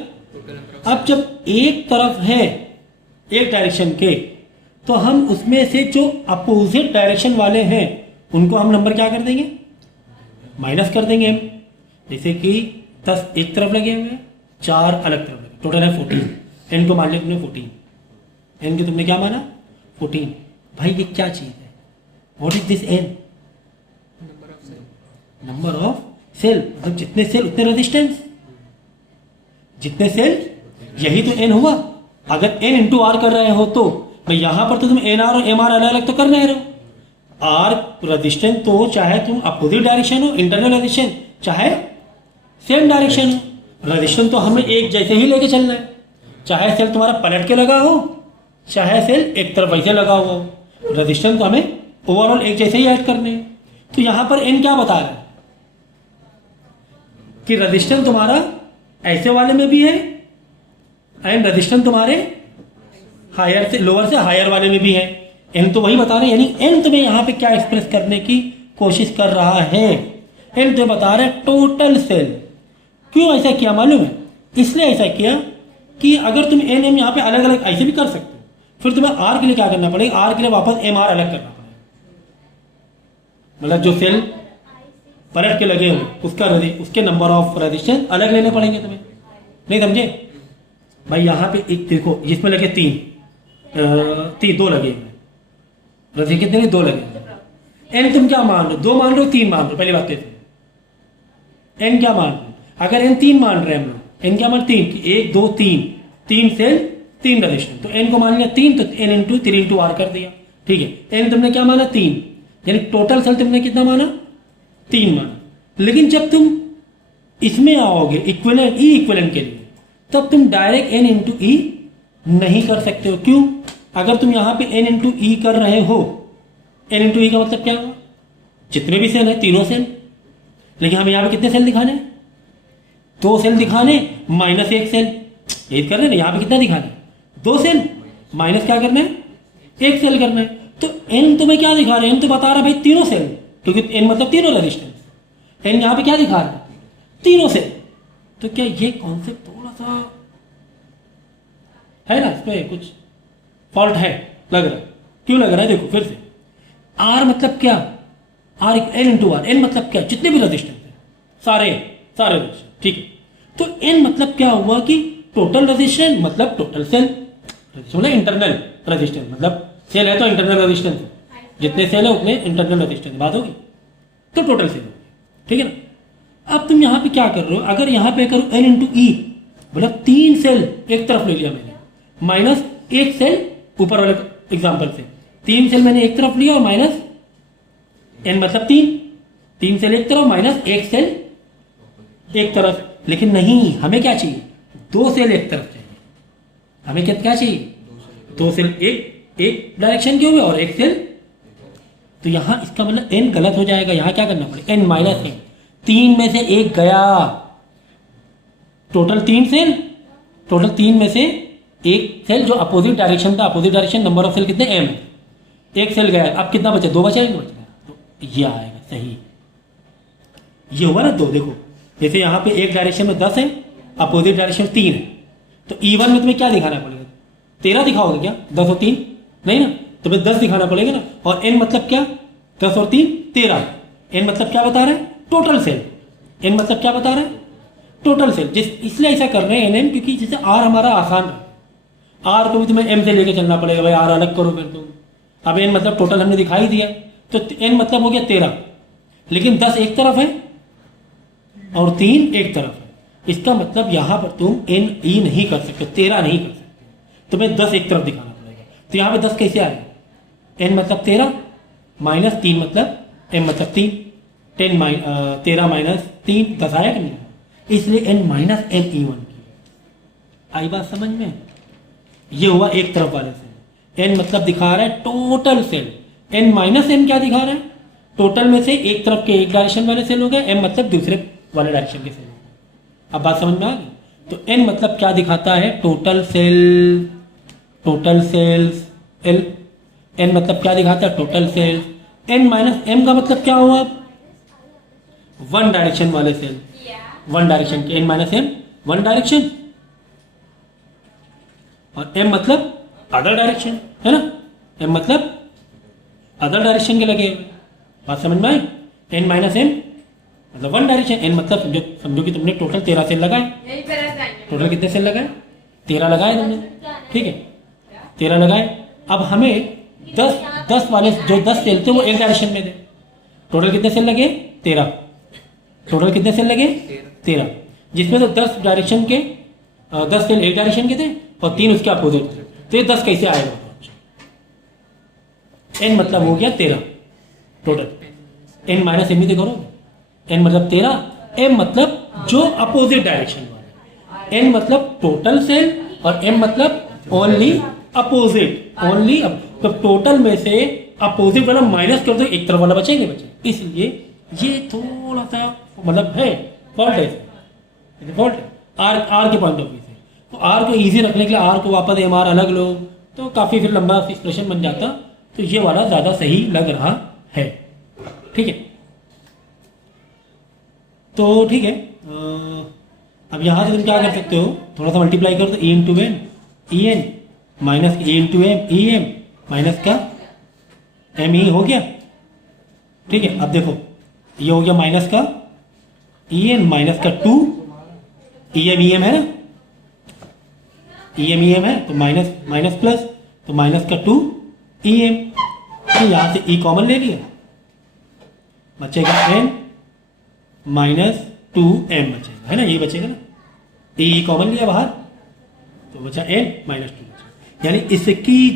अब जब एक तरफ है एक डायरेक्शन के, तो हम उसमें से जो अपोजिट डायरेक्शन वाले हैं उनको हम नंबर क्या कर देंगे, माइनस कर देंगे। हम जैसे कि 10 एक तरफ लगे हुए हैं, 4 अलग तरफ लगे, टोटल है 14। एन को मान लिया तुमने 14, एन को तुमने क्या माना 14। भाई ये क्या चीज है, what is this N, number of cell, मतलब जितने सेल उतने रेजिस्टेंस, जितने सेल, यही तो एन हुआ। अगर एन इंटू आर कर रहे हो तो भाई यहां पर तो तुम एन आर और एम आर अलग अलग तो कर रहे हो। आर रेजिस्टेंस तो चाहे तुम अपोजिट डायरेक्शन हो, इंटरनल रेजिस्टेंस, चाहे सेम डायरेक्शन हो, रेजिस्टेंस तो हमें एक जैसे ही लेके चलना है। चाहे सेल तुम्हारा पलट के लगा हो, चाहे सेल एक तरफ वैसे लगा हुआ हो, रेजिस्टेंस तो हमें ओवरऑल एक जैसे ही ऐड करने हैं। तो यहां पर एन क्या बता रहा है कि रेजिस्टेंस तुम्हारा ऐसे वाले में भी है एंड रेजिस्टेंस तुम्हारे हायर से लोअर से हायर वाले में भी है। एन तो वही बता रहे हैं, यानी एन तुम्हें यहां पे क्या एक्सप्रेस करने की कोशिश कर रहा है, एन तुम्हें बता रहे हैं टोटल सेल। क्यों ऐसा किया मालूम है? इसलिए ऐसा किया कि अगर तुम एन एम यहां पे अलग अलग ऐसे भी कर सकते हो, फिर तुम्हें आर के लिए क्या करना पड़ेगा, आर के लिए वापस एम आर अलग करना पड़ेगा। मतलब जो सेल पलट के लगे हुए उसके नंबर ऑफ रेजिस्टेंस अलग लेने पड़ेंगे तुम्हें। नहीं समझे भाई? यहां पे एक देखो, इसमें लगे दो लगे हुए रजिस्टेंस, कितने? दो लगे। एन तुम क्या मान रहे हो? 2 मान रहे हो, 3 मान रहे हो? पहली बात तो एन क्या मान रहे हो? अगर एन 3 मान रहे हैं हम लोग, एन क्या मान 3, 1 2 3 सेल 3 रजिस्टेंस, तो एन को मान लिया 3, तो एन इंटू 3 इंटू आर कर दिया। ठीक है, एन तुमने क्या माना? 3, यानी टोटल सेल तुमने कितना माना? 3 माना। लेकिन जब तुम इसमें आओगे इक्विवेलेंट, ई इक्विवेलेंट के लिए, तब तुम डायरेक्ट एन इंटू ई नहीं कर सकते हो। क्यों? अगर तुम यहां पे एन इंटू ई कर रहे हो, एन इंटू ई का मतलब क्या हुआ? जितने भी सेल है तीनों सेल, लेकिन हमें यहां पे कितने सेल दिखाने? 2 सेल दिखाने माइनस 1 सेल, यही कर रहे हैं ना। यहां पे कितना दिखाना? 2 सेल माइनस क्या करना है? 1 सेल करना है। तो एन तुम्हें क्या दिखा रहे हैं? एन तो बता रहा है भाई तीनों सेल, क्योंकि एन मतलब तीनों रेजिस्टेंस। एन यहां पे क्या दिखा रहा है? तीनों सेल। तो क्या ये कॉन्सेप्ट थोड़ा सा है ना, इसमें कुछ फॉल्ट है लग रहा है? क्यों लग रहा है? देखो फिर से, आर मतलब क्या? R N into R, N मतलब क्या? जितने भी रेजिस्टेंस है सारे रेजिस्टेंस। ठीक है, तो एन मतलब क्या हुआ कि टोटल रेजिस्टेंस, मतलब टोटल सेल। मतलब इंटरनल रेजिस्टेंस, मतलब सेल है तो इंटरनल रेजिस्टेंस है, जितने सेल है उतने इंटरनल रेजिस्टेंस। बात होगी तो टोटल सेल होगी। ठीक है ना? अब तुम यहां पे क्या कर रहे हो? अगर यहां पे करो एन इंटू ई, मतलब 3 सेल एक तरफ ले लिया मैंने, माइनस 1 सेल ऊपर वाले एग्जाम्पल से, 3 सेल मैंने एक तरफ लिया और माइनस एन मतलब 3 सेल एक तरफ माइनस 1 सेल एक तरफ। लेकिन नहीं, हमें क्या चाहिए? 2 सेल एक तरफ चाहिए। हमें क्या चाहिए? 2 सेल एक डायरेक्शन के हुए और 1 सेल। तो यहां इसका मतलब एन गलत हो जाएगा। यहां क्या करना पड़ेगा? एन माइनस एन, 3 में से 1 गया, टोटल 3 सेल, टोटल 3 में से 1 सेल जो अपोजिट डायरेक्शन था, opposite direction number of cell कितने? एम। 1 सेल गया, अब कितना बचा? 2 बचा, 1 बच गया। तो ये आएगा सही। ये हुआ ना 2। देखो जैसे यहाँ पे एक डायरेक्शन में 10 है, अपोजिट डायरेक्शन 3 है, तो E1 में तुम्हें क्या दिखाना पड़ेगा? 13 दिखाओगे क्या? 10 और 3 नहीं ना, तुम्हें 10 दिखाना पड़ेगा ना। और n मतलब क्या? 10 और 3 13। n मतलब क्या बता रहा है? Total cell. n मतलब क्या बता रहा है? Total cell. इसलिए ऐसा कर रहे हैं एन, क्योंकि जैसे आर हमारा आसान है, आर को भी तुम्हें एम से लेके चलना पड़ेगा भाई, आर अलग करो फिर तुम। अब एन मतलब टोटल हमने दिखाई दिया, तो एन मतलब हो गया 13, लेकिन 10 एक तरफ है और 3 एक तरफ है। इसका मतलब यहां पर तुम एन ई नहीं कर सकते, 13 नहीं कर सकते, तुम्हें 10 एक तरफ दिखाना पड़ेगा। तो यहां पे 10 कैसे आएगा? एन मतलब 13 माइनस 3 मतलब एम मतलब 3, 13 माइनस 3 10 आया कि नहीं? इसलिए एन माइनस एम E1 की। आई बात समझ में? ये हुआ एक तरफ वाले सेल। एन मतलब दिखा रहा है total cell, N minus N क्या दिखा रहा है? टोटल में से एक तरफ के एक डायरेक्शन वाले सेल हो गए, एम मतलब दूसरे वाले डायरेक्शन के सेल हो गए। अब बात समझ में आ गई? तो एन मतलब क्या दिखाता है? Total cell, total cells. N मतलब क्या दिखाता है? Total cells. N minus M का मतलब क्या हुआ? 1 डायरेक्शन वाले सेल, 1 डायरेक्शन के, एन माइनस एम 1 डायरेक्शन, और एम मतलब अदर डायरेक्शन, है ना? एम मतलब अदर डायरेक्शन के लगे। बात समझ में आई? एन माइनस एम मतलब 1 डायरेक्शन, एन मतलब समझो कि तुमने टोटल 13 सेल लगाए। टोटल कितने सेल लगाए? 13 लगाए तुमने। ठीक है, 13 लगाए। अब हमें 10 वाले जो 10 सेल थे वो एक डायरेक्शन में थे। टोटल कितने सेल लगे? 13। टोटल कितने सेल लगे? 13, जिसमें तो 10 डायरेक्शन के 10 सेल एक डायरेक्शन के थे और 3 उसके अपोजिट थे। तो ये 10 कैसे आएगा? n मतलब हो गया 13 टोटल। n माइनस एम भी करो, n मतलब 13, m मतलब जो अपोजिट डायरेक्शन वाला, n मतलब टोटल सेल और m मतलब ओनली अपोजिट, ओनली। तो टोटल में से अपोजिट वाला माइनस कर दो, एक तरफ वाला बचेंगे बचे, इसलिए ये थोड़ा सा मतलब है फॉल्ट है, फॉल्ट है आर के पॉइंट ऑफ व्यू से। तो आर को इजी रखने के लिए आर को वापस एम आर अलग लो तो काफ़ी फिर लंबा एक्सप्रेशन बन जाता। तो ये वाला ज़्यादा सही लग रहा है, ठीक है। तो ठीक है, अब यहाँ से तुम क्या कर सकते हो, थोड़ा सा मल्टीप्लाई कर दो, E into N E N minus E into M E M minus का एम ई हो गया, ठीक है। अब देखो ये हो गया माइनस का ई एन माइनस का 2 ई एम है ना, ई एम है तो माइनस माइनस प्लस, तो माइनस का 2 ई एम, तो यहाँ से ई कॉमन ले लिया, बचेगा एन माइनस 2 एम बचेगा, है ना, ये बचेगा ना, ई कॉमन लिया बाहर तो बचा एन माइनस 2 बचा। यानी इसकी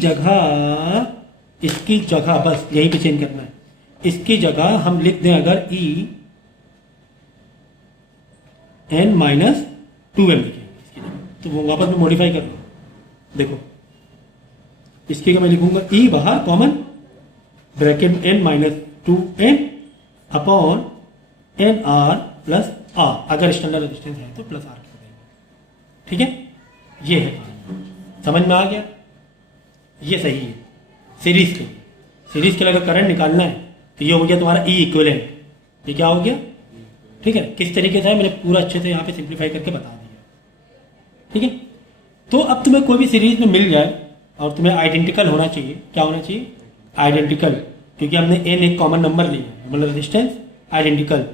जगह बस यहीं पे चेंज करना है, इसकी जगह हम लिख दें अगर ई एन माइनस 2 एम लिखेंगे इसकी जगह, तो वो वापस में मॉडिफाई कर लो। देखो इसकी मैं लिखूंगा ई बाहर common bracket N minus 2 N upon N R plus R, अगर एक्सटर्नल रेजिस्टेंस है तो प्लस आर कर देंगे, ठीक है। ये है, समझ में आ गया, ये सही है सीरीज के लिए। सीरीज के लिए अगर करंट निकालना है तो ये हो गया तुम्हारा ई इक्विवेलेंट, ये क्या हो गया, ठीक है। किस तरीके से है मैंने पूरा अच्छे से यहाँ पे सिंप्लीफाई करके बता दिया, ठीक है। तो अब तुम्हें कोई भी सीरीज में मिल जाए और तुम्हें आइडेंटिकल होना चाहिए, क्या होना चाहिए, आइडेंटिकल, क्योंकि हमने एन एक कॉमन नंबर लिया है, मतलब resistance identical,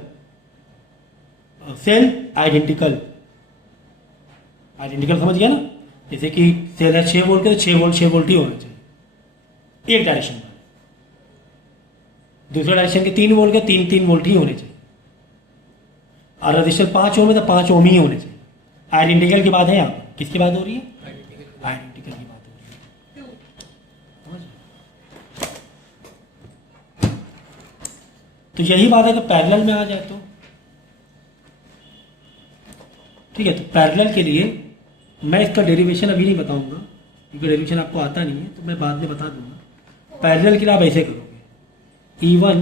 cell identical, identical समझ गया ना। जैसे कि सेल है 6 वोल्ट के तो 6 वोल्ट ही होना चाहिए एक डायरेक्शन में, दूसरे डायरेक्शन के 3 वोल्ट के 3 वोल्ट ही होने चाहिए, और रजिस्टर 5 ओम में तो 5 ओम ही होने चाहिए। आइडेंटिकल की बात है यहाँ पर, किसकी बात हो रही है, आइडेंटिकल की बात हो रही है। तो यही बात है कि पैरेलल में आ जाए तो ठीक है। तो पैरेलल के लिए मैं इसका डेरिवेशन अभी नहीं बताऊंगा क्योंकि डेरिवेशन आपको आता नहीं है, तो मैं बाद में बता दूंगा। पैरेलल के लिए आप ऐसे करोगे, E1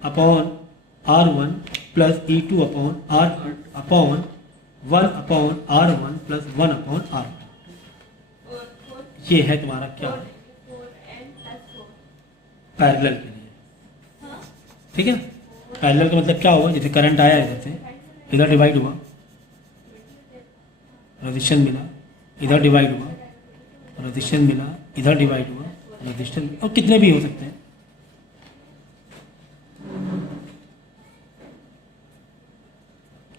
upon R1 plus E2 upon R upon 1 upon R1 plus 1 upon R2, ये है तुम्हारा क्या पैरेलल के लिए, ठीक है। पैरेलल का मतलब क्या होगा, जैसे करंट आया इधर से, इधर डिवाइड हुआ, रेजिस्टेंस मिला, इधर डिवाइड हुआ, रेजिस्टेंस मिला, इधर डिवाइड हुआ, रेजिस्टेंस, और कितने भी हो सकते हैं।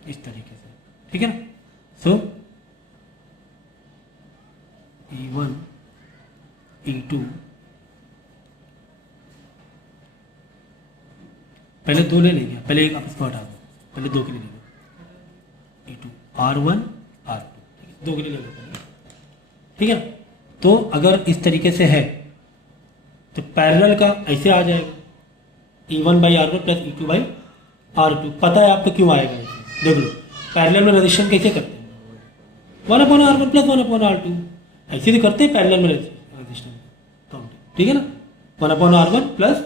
इस तरीके से, ठीक है ना। सो E1 E2 पहले 2 ले लेंगे, पहले एक आप इसको हटा दो, पहले 2 के लिए ले लो, E2 R1 R2 2 के लिए ले लो, ठीक है। तो अगर इस तरीके से है तो पैरेलल का ऐसे आ जाएगा, E1 by R1 plus E2 by R2। पता है आपको क्यों आएगा ऐसे, देख लो। पैरेलल में रजिस्टेंस कैसे करते हैं, 1 upon R1 plus 1 upon R2, ऐसे भी करते हैं पैरेलल में रजिस्टेंस, ठीक है ना। 1 अपॉन R1 प्लस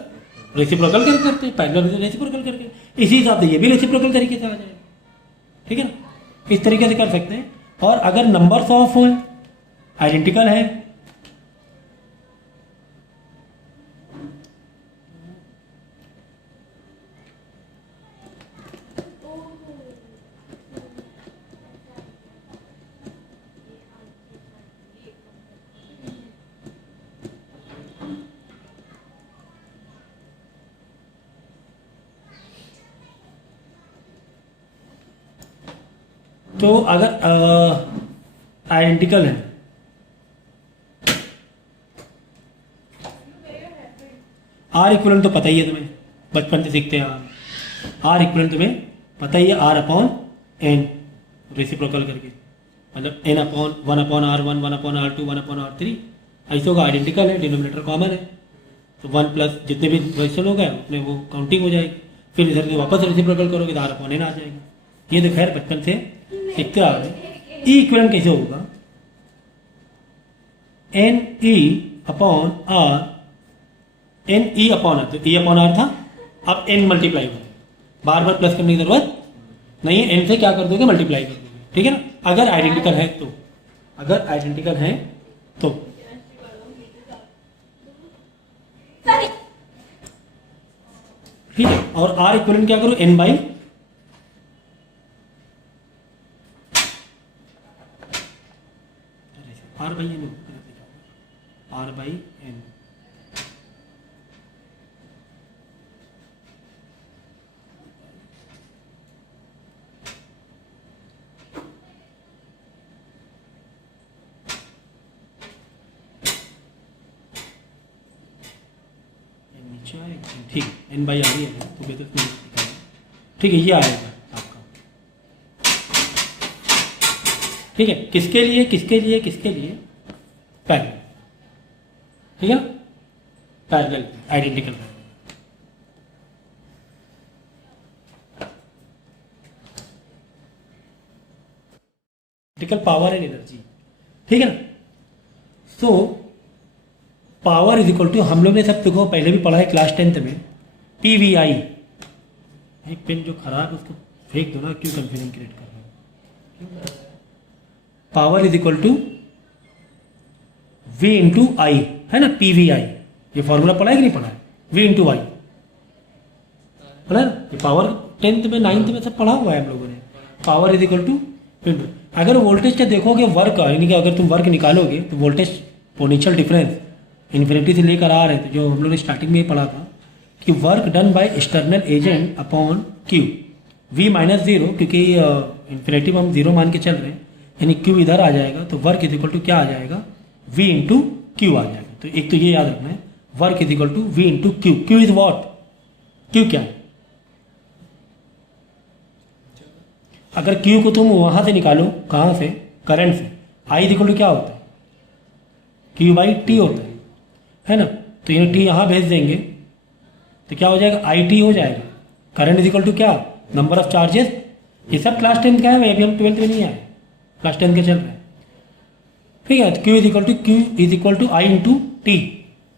रेसिप्रोकल करके करते हैं, पैरेलल में रेसिप्रोकल करके, इसी हिसाब से ये भी रेसिप्रोकल तरीके से आ जाएगा, ठीक है ना। इस तरीके से कर सकते हैं। और अगर नंबर्स ऑफ आइडेंटिकल है तो अगर आइडेंटिकल है, आर इक्वलेंट तो पता ही है तुम्हें, बचपन से सीखते हैं। आर इक्वलेंट तुम्हें पता ही है आर अपॉन एन रेसिप्रोकल करके, मतलब N upon 1/R1 1/R2 1/R3 ऐसे होगा, आइडेंटिकल है, डिनोमिनेटर कॉमन है, तो 1 प्लस जितने भी क्वेश्चन हो गए उतने वो काउंटिंग हो जाएगी, फिर इधर से वापस रेसिप्रोकल करोगे तो आर अपॉन एन आ जाएगी। ये तो खैर बचपन से सीखते आ रहे। ई इक्विवेलेंट कैसे होगा, N E upon R, N E upon R, तो ई अपॉन आर था, अब एन मल्टीप्लाई हो, बार बार प्लस करने की जरूरत नहीं है, एन से क्या कर दोगे मल्टीप्लाई कर दोगे, ठीक है ना, अगर आइडेंटिकल है तो, अगर आइडेंटिकल है तो। ठीक है, और आर इक्विवेलेंट क्या करो, N by R by N, R by N, ठीक है, एन बाई आर ही है तो बेहतर ठीक है, ये आएगा आपका। ठीक है, किसके लिए किसके लिए किसके लिए, पैरेलल, ठीक है, parallel identical. Identical power and energy, ठीक है ना। So power is equal to, हम लोग ने सब देखो पहले भी पढ़ा है क्लास 10th में, पी वी आई। एक पेन जो खराब है उसको फेंक दो ना, क्यों कंफ्यूजन क्रिएट कर रहे हो। Power is equal to V into I, है ना, पी वी आई, ये फॉर्मूला पढ़ा है कि नहीं पढ़ा है, वी इंटू आई पढ़ा है ना, ये पावर 10th में 9th में सब पढ़ा हुआ है हम लोगों ने। पावर इज इक्वल टू, अगर वोल्टेज का देखोगे वर्क, यानी कि अगर तुम वर्क निकालोगे तो वोल्टेज पोटेंशियल डिफरेंस इन्फिनिटी से लेकर आ रहे थे, जो हम लोग ने स्टार्टिंग में ही पढ़ा था कि work done by external agent upon Q, V minus zero, क्योंकि इन्फिनिटी में हम जीरो मान के चल रहे हैं, यानी क्यू इधर आ जाएगा, तो वर्क इज इक्वल टू क्या आ जाएगा, वी इंटू क्यू आ जाएगा। तो एक तो ये याद रखना है, work is equal to V into Q. Q is what, Q क्या है, अगर क्यू को तुम वहां से निकालो, कहाँ से, करंट से, आई इज इक्वल टू क्या होता है, क्यू बाई टी होता है ना, तो ये टी यहाँ भेज देंगे तो क्या हो जाएगा, आई टी हो जाएगा। करंट इज इक्वल टू क्या, नंबर ऑफ चार्जेस, ये सब क्लास 10 का है, अभी हम 12th में नहीं आए, क्लास 10 के चल रहे हैं, ठीक है। Q is equal to I into T,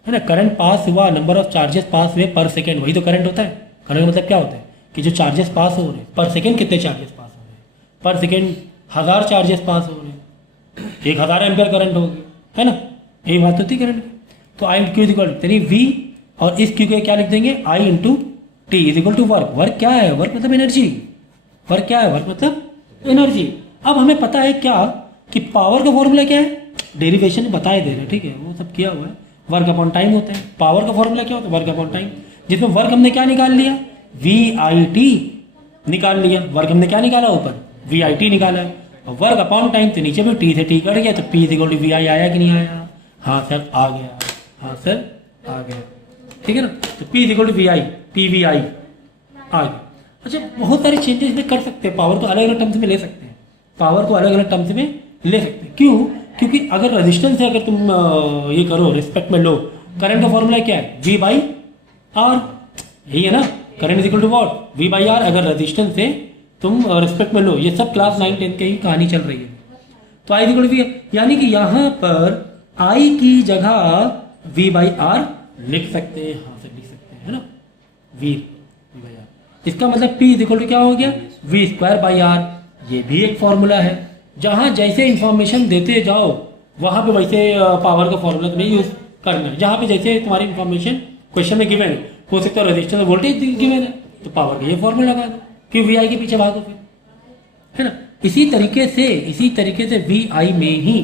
है ना, करंट पास हुआ, नंबर ऑफ चार्जेस पास हुए पर सेकेंड, वही तो करंट होता है। करंट मतलब क्या होता है कि जो चार्जेस पास हो रहे हैं पर सेकेंड, कितने चार्जेस पास हो रहे हैं पर सेकेंड, 1000 चार्जेस पास हो रहे हैं, 1000 एम्पियर करंट होगी, है ना, यही बात होती है करंट। तो I into Q is equal to, यानी वी और इस क्यू को क्या लिख देंगे, I into T is equal to work. Work क्या है, वर्क मतलब एनर्जी, वर्क क्या है, वर्क मतलब एनर्जी। अब हमें पता है क्या कि पावर का फॉर्मूला क्या है, डेरिवेशन में बताए दे रहे, ठीक है, वो सब किया हुआ है, वर्क अपॉन टाइम होता है। पावर का फॉर्मूला क्या होता है, वर्क अपॉन टाइम, जिसमें वर्क हमने क्या निकाल लिया, वी आई टी निकाल लिया, वर्क हमने क्या निकाला, ऊपर वी आई टी निकाला है, और वर्क अपॉन टाइम तो नीचे भी टी से टी कट गया, तो P is equal to V I आया कि नहीं आया, हाँ सर आ गया, हाँ सर आ गया, ठीक है ना। तो P is equal to V I, P V I आ गया। अच्छा, बहुत सारे चेंजेस में कर सकते हैं, पावर को अलग अलग टर्म्स में ले सकते हैं, पावर को अलग अलग टर्म्स में ले सकते हैं, क्यों, क्योंकि अगर रेजिस्टेंस से अगर तुम ये करो रिस्पेक्ट में लो, करंट का फॉर्मूला क्या है, वी बाई आर, यही है ना, current is equal to what, V by R, अगर रेजिस्टेंस से तुम रिस्पेक्ट में लो, ये सब क्लास 9 10 की ही कहानी चल रही है। तो आई इज इक्वल टू वी, यानी कि यहाँ पर आई की जगह वी बाई आर लिख सकते हैं, हाँ सर लिख सकते हैं, है ना, वी बाई आर। इसका मतलब P इज इक्वल टू क्या हो गया, वी स्क्वायर बाई आर, ये भी एक फॉर्मूला है। जहाँ जैसे इंफॉर्मेशन देते जाओ वहाँ पे वैसे पावर का फॉर्मूला तुम्हें यूज करना है। जहाँ पे जैसे तुम्हारी इंफॉर्मेशन क्वेश्चन में गिवन है, हो सकता है रेजिस्टेंस वोल्टेज गिवन है, तो पावर का ये फॉर्मूला लगा दो, क्यों वी आई के पीछे भागो फिर, है ना। इसी तरीके से वी आई में ही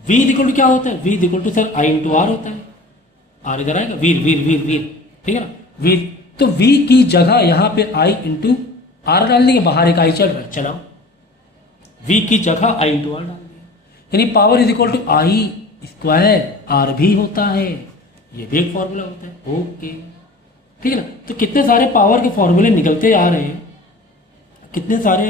वी इज इक्वल टू क्या होता है, V is equal to sir I into R होता है, आर इधर आएगा, वीर वीर वीर वीर, ठीक है ना, वीर। तो वी की जगह यहाँ पे आई इंटू आर डाल देंगे, बाहर एक आई चल रहा है, चलाओ, वी की जगह आई इंटू आर डाल दिया, यानी power is equal to I square R भी होता है, ये भी एक फॉर्मूला होता है, ओके, ठीक है ना। तो कितने सारे पावर के फॉर्मूले निकलते आ रहे हैं, कितने सारे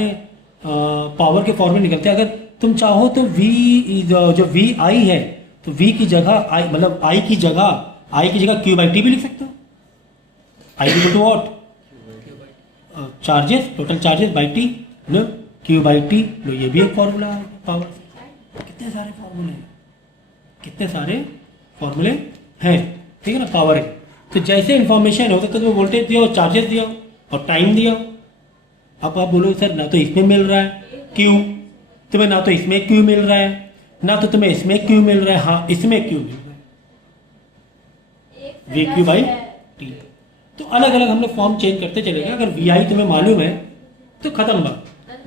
पावर के फॉर्मूले निकलते हैं। अगर तुम चाहो तो वी जो वी आई है तो वी की जगह आई मतलब आई की जगह क्यू बाई टी भी लिख सकते हो। I equal to what charges total charges by T लो क्यू बाई टी लो, ये भी एक फॉर्मूला है पावर। कितने सारे फॉर्मूले हैं, ठीक है ना, पावर के। तो जैसे इन्फॉर्मेशन हो तो तुम्हें वोल्टेज दिया चार्जेस दिया और टाइम दिया। अब आप बोलो सर ना तो इसमें मिल रहा है क्यू तुम्हें, ना तो इसमें क्यू मिल रहा है, ना तो तुम्हें इसमें क्यू मिल रहा है। हाँ इसमें क्यू मिल रहा है वी क्यू बाई टी। तो अलग अलग हम लोग फॉर्म चेंज करते चलेंगे। अगर वी आई तुम्हें मालूम है तो खत्म बात।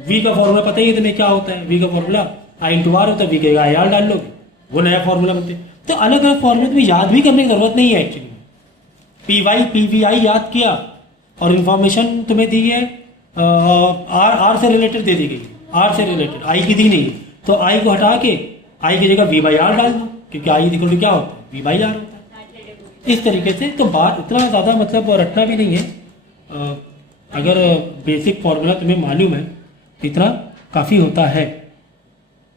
वी का फॉर्मूला पता ही है तुम्हें क्या होता है, वी का फॉर्मूला आई इंटू आर होता है, वी का आई आर डाल लोगे वो नया फॉर्मूला बनते हैं। तो अलग अलग फॉर्मूले तुम्हें याद भी करने की जरूरत नहीं है actually. P Y P V I याद किया और इन्फॉर्मेशन तुम्हें दी है आर से रिलेटेड दे दी गई, आर से रिलेटेड आई की दी नहीं, तो आई को हटा के आई की जगह वी बाई आर डाल दो, क्योंकि आई इक्वल टू क्या होता है वी बाई आर होता है। इस तरीके से तो बात इतना ज़्यादा मतलब रटना भी नहीं है। अगर बेसिक फॉर्मूला तुम्हें मालूम है तो इतना काफ़ी होता है,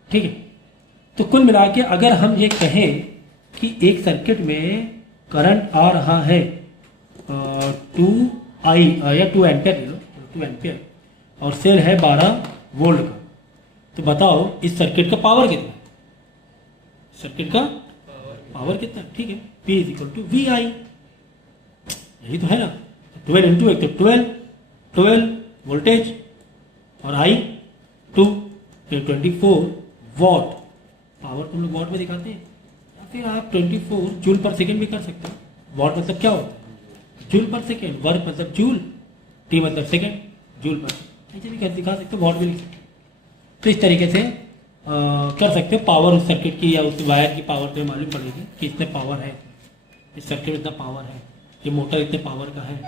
ठीक है। तो कुल मिला के अगर हम ये कहें कि एक सर्किट में करंट आ रहा है 2 आई या 2 एम्पियर, 2 एम्पियर और सेल है 12 वोल्ट का, तो बताओ इस सर्किट का पावर कितना, सर्किट का पावर कितना, ठीक है। P is equal to V I, यही तो है ना। 12 इंटू एक तो 12 वोल्टेज और आई 2 24 वॉट। पावर तुम लोग वॉट में दिखाते हैं या फिर आप 24 जूल पर सेकेंड भी कर सकते हो। वॉट मतलब क्या होता है जूल पर सेकेंड, वर्क मतलब जूल, टी मतलब सेकेंड, जूल पर ऐसे भी दिखा सकते हो, वॉट भी लिख सकते हो। तो इस तरीके से कर सकते हो। पावर उस सर्किट की या उस वायर की पावर तुम्हें मालूम पड़ेगी कि इतने पावर है, इस सर्किट में इतना पावर है, ये मोटर इतने पावर का है,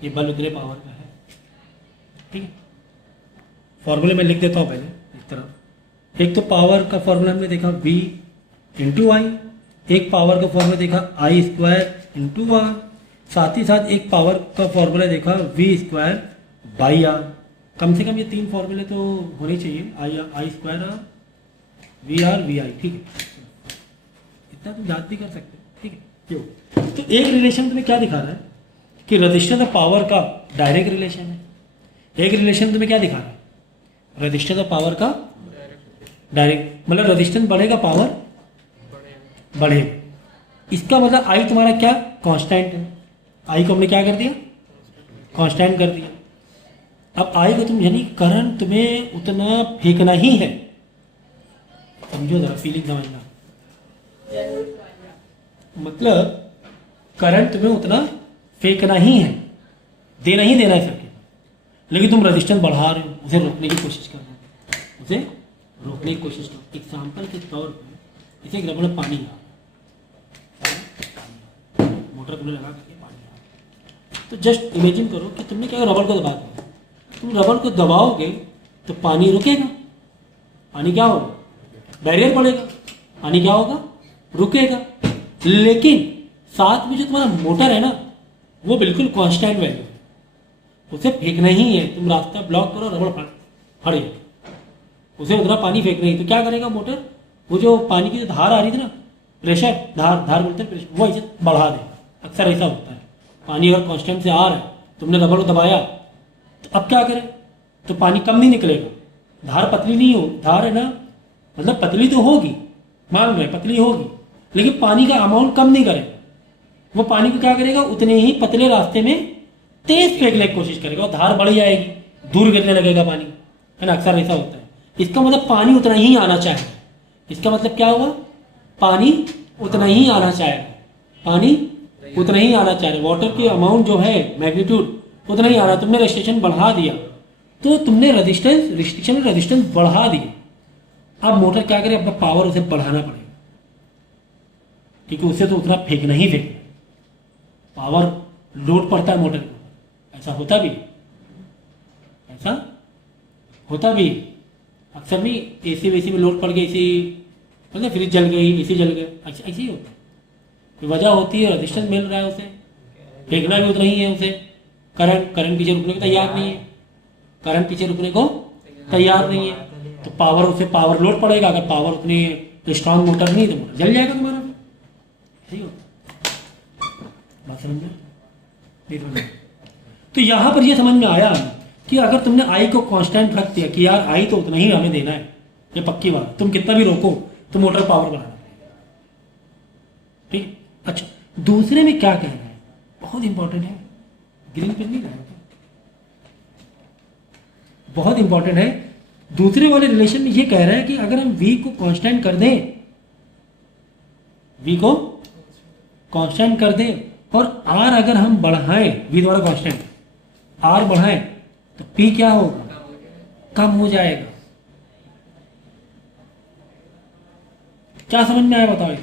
ये बल्ब उतने पावर का है, ठीक है। फॉर्मूले में लिख देता हूँ पहले इस तरह। एक तो पावर का फॉर्मूला हमने देखा V इंटू आई, एक पावर का फॉर्मूला देखा आई स्क्वायर इंटू आर, साथ ही साथ एक पावर का फॉर्मूला देखा V स्क्वायर बाई आर। कम से कम ये 3 फॉर्मूले तो होने चाहिए, I square R V R V I, ठीक है। इतना तुम याद भी कर सकते हो, ठीक है। क्यों तो एक रिलेशन तुम्हें क्या दिखा रहा है कि रजिस्टर ऑफ पावर का डायरेक्ट रिलेशन है। एक रिलेशन तुम्हें क्या दिखा रहा है रजिस्टर ऑफ पावर का डायरेक्ट, मतलब रजिस्टेंस बढ़ेगा पावर बढ़ेगा। इसका मतलब आई तुम्हारा क्या कांस्टेंट है, आई को हमने क्या कर दिया कांस्टेंट कर दिया। अब आई को तुम यानी करंट तुम्हें उतना फेंकना ही है, समझो जरा फीलिंग समझना, मतलब करंट तुम्हें उतना फेंकना ही है, देना ही देना है सर्किट, लेकिन तुम रजिस्टेंस बढ़ा रहे हो, उसे रोकने की कोशिश कर रहे हो, उसे रोकने की कोशिश करो। एग्जाम्पल के तौर पर इसे एक रबड़ पानी आ मोटर तुमने लगा करके पानी आ, तो जस्ट इमेजिन करो कि तुमने क्या रबड़ को दबा दिया, तुम रबड़ को दबाओगे तो पानी रुकेगा, पानी क्या होगा बैरियर पड़ेगा, पानी क्या होगा रुकेगा। लेकिन साथ में जो तुम्हारा मोटर है ना वो बिल्कुल कांस्टेंट वैल्यू है, उसे फेंकना ही है। तुम रास्ता ब्लॉक करो रबड़ फट गया, उसे उतना पानी फेंकना ही, तो क्या करेगा मोटर, वो जो पानी की जो धार आ रही थी ना प्रेशर, धार बोलते हैं प्रेशर, वो ऐसे बढ़ा दे। अक्सर ऐसा होता है, पानी अगर कांस्टेंट से आ रहा है, तुमने रबड़ को दबाया तो अब क्या करें, तो पानी कम नहीं निकलेगा, धार पतली नहीं हो, धार है ना मतलब पतली तो होगी, मान रहे पतली होगी, लेकिन पानी का अमाउंट कम नहीं करेगा। वो पानी को क्या करेगा उतने ही पतले रास्ते में तेज फेंकने की कोशिश करेगा और धार बढ़ जाएगी, दूर गिरने लगेगा पानी, है ना, अक्सर ऐसा होता है। इसका मतलब पानी उतना ही आना चाहिए, इसका मतलब क्या हुआ पानी उतना ही आना चाहिए, पानी उतना ही आना चाहिए। वाटर की अमाउंट जो है मैग्नीट्यूड उतना ही आना, तुमने रेस्ट्रिक्शन बढ़ा दिया तो तुमने रेजिस्टेंस बढ़ा दिया। अब मोटर क्या करे, अपना पावर उसे बढ़ाना पड़ेगा, क्योंकि उसे तो उतना फेंकना ही फेंकना, पावर लोड पड़ता है मोटर को, ऐसा होता भी अक्सर नहीं, एसी वेसी में लोड पड़ गई, एसी मतलब फ्रिज जल गई, एसी जल गए, ऐसे ही होता है। वजह होती है रेजिस्टेंस मिल रहा है, उसे फेंकना भी उतना ही है, उसे करंट पीछे रुकने को तैयार नहीं है, करंट पीछे रुकने को तैयार नहीं है, तो पावर उसे पावर लोड पड़ेगा। अगर पावर उतनी तो स्ट्रांग मोटर नहीं, तो मोटर जल जाएगा तुम्हारा। ठीक है, बात समझ में? तो यहां पर ये समझ में आया कि अगर तुमने आई को कांस्टेंट रख दिया कि यार आई तो उतना ही हमें देना है, ये पक्की बात, तुम कितना भी रोको तो मोटर पावर बनाना पड़ेगा। ठीक। अच्छा, दूसरे में क्या कहना है, बहुत इंपॉर्टेंट है, ग्रीन पेन नहीं करना, बहुत इंपॉर्टेंट है। दूसरे वाले रिलेशन में ये कह रहा है कि अगर हम v को कांस्टेंट कर दें, v को कांस्टेंट कर दें और r अगर हम बढ़ाएं, v द्वारा कांस्टेंट r बढ़ाएं, तो p क्या होगा, कम हो जाएगा। क्या समझ में आया बताओ?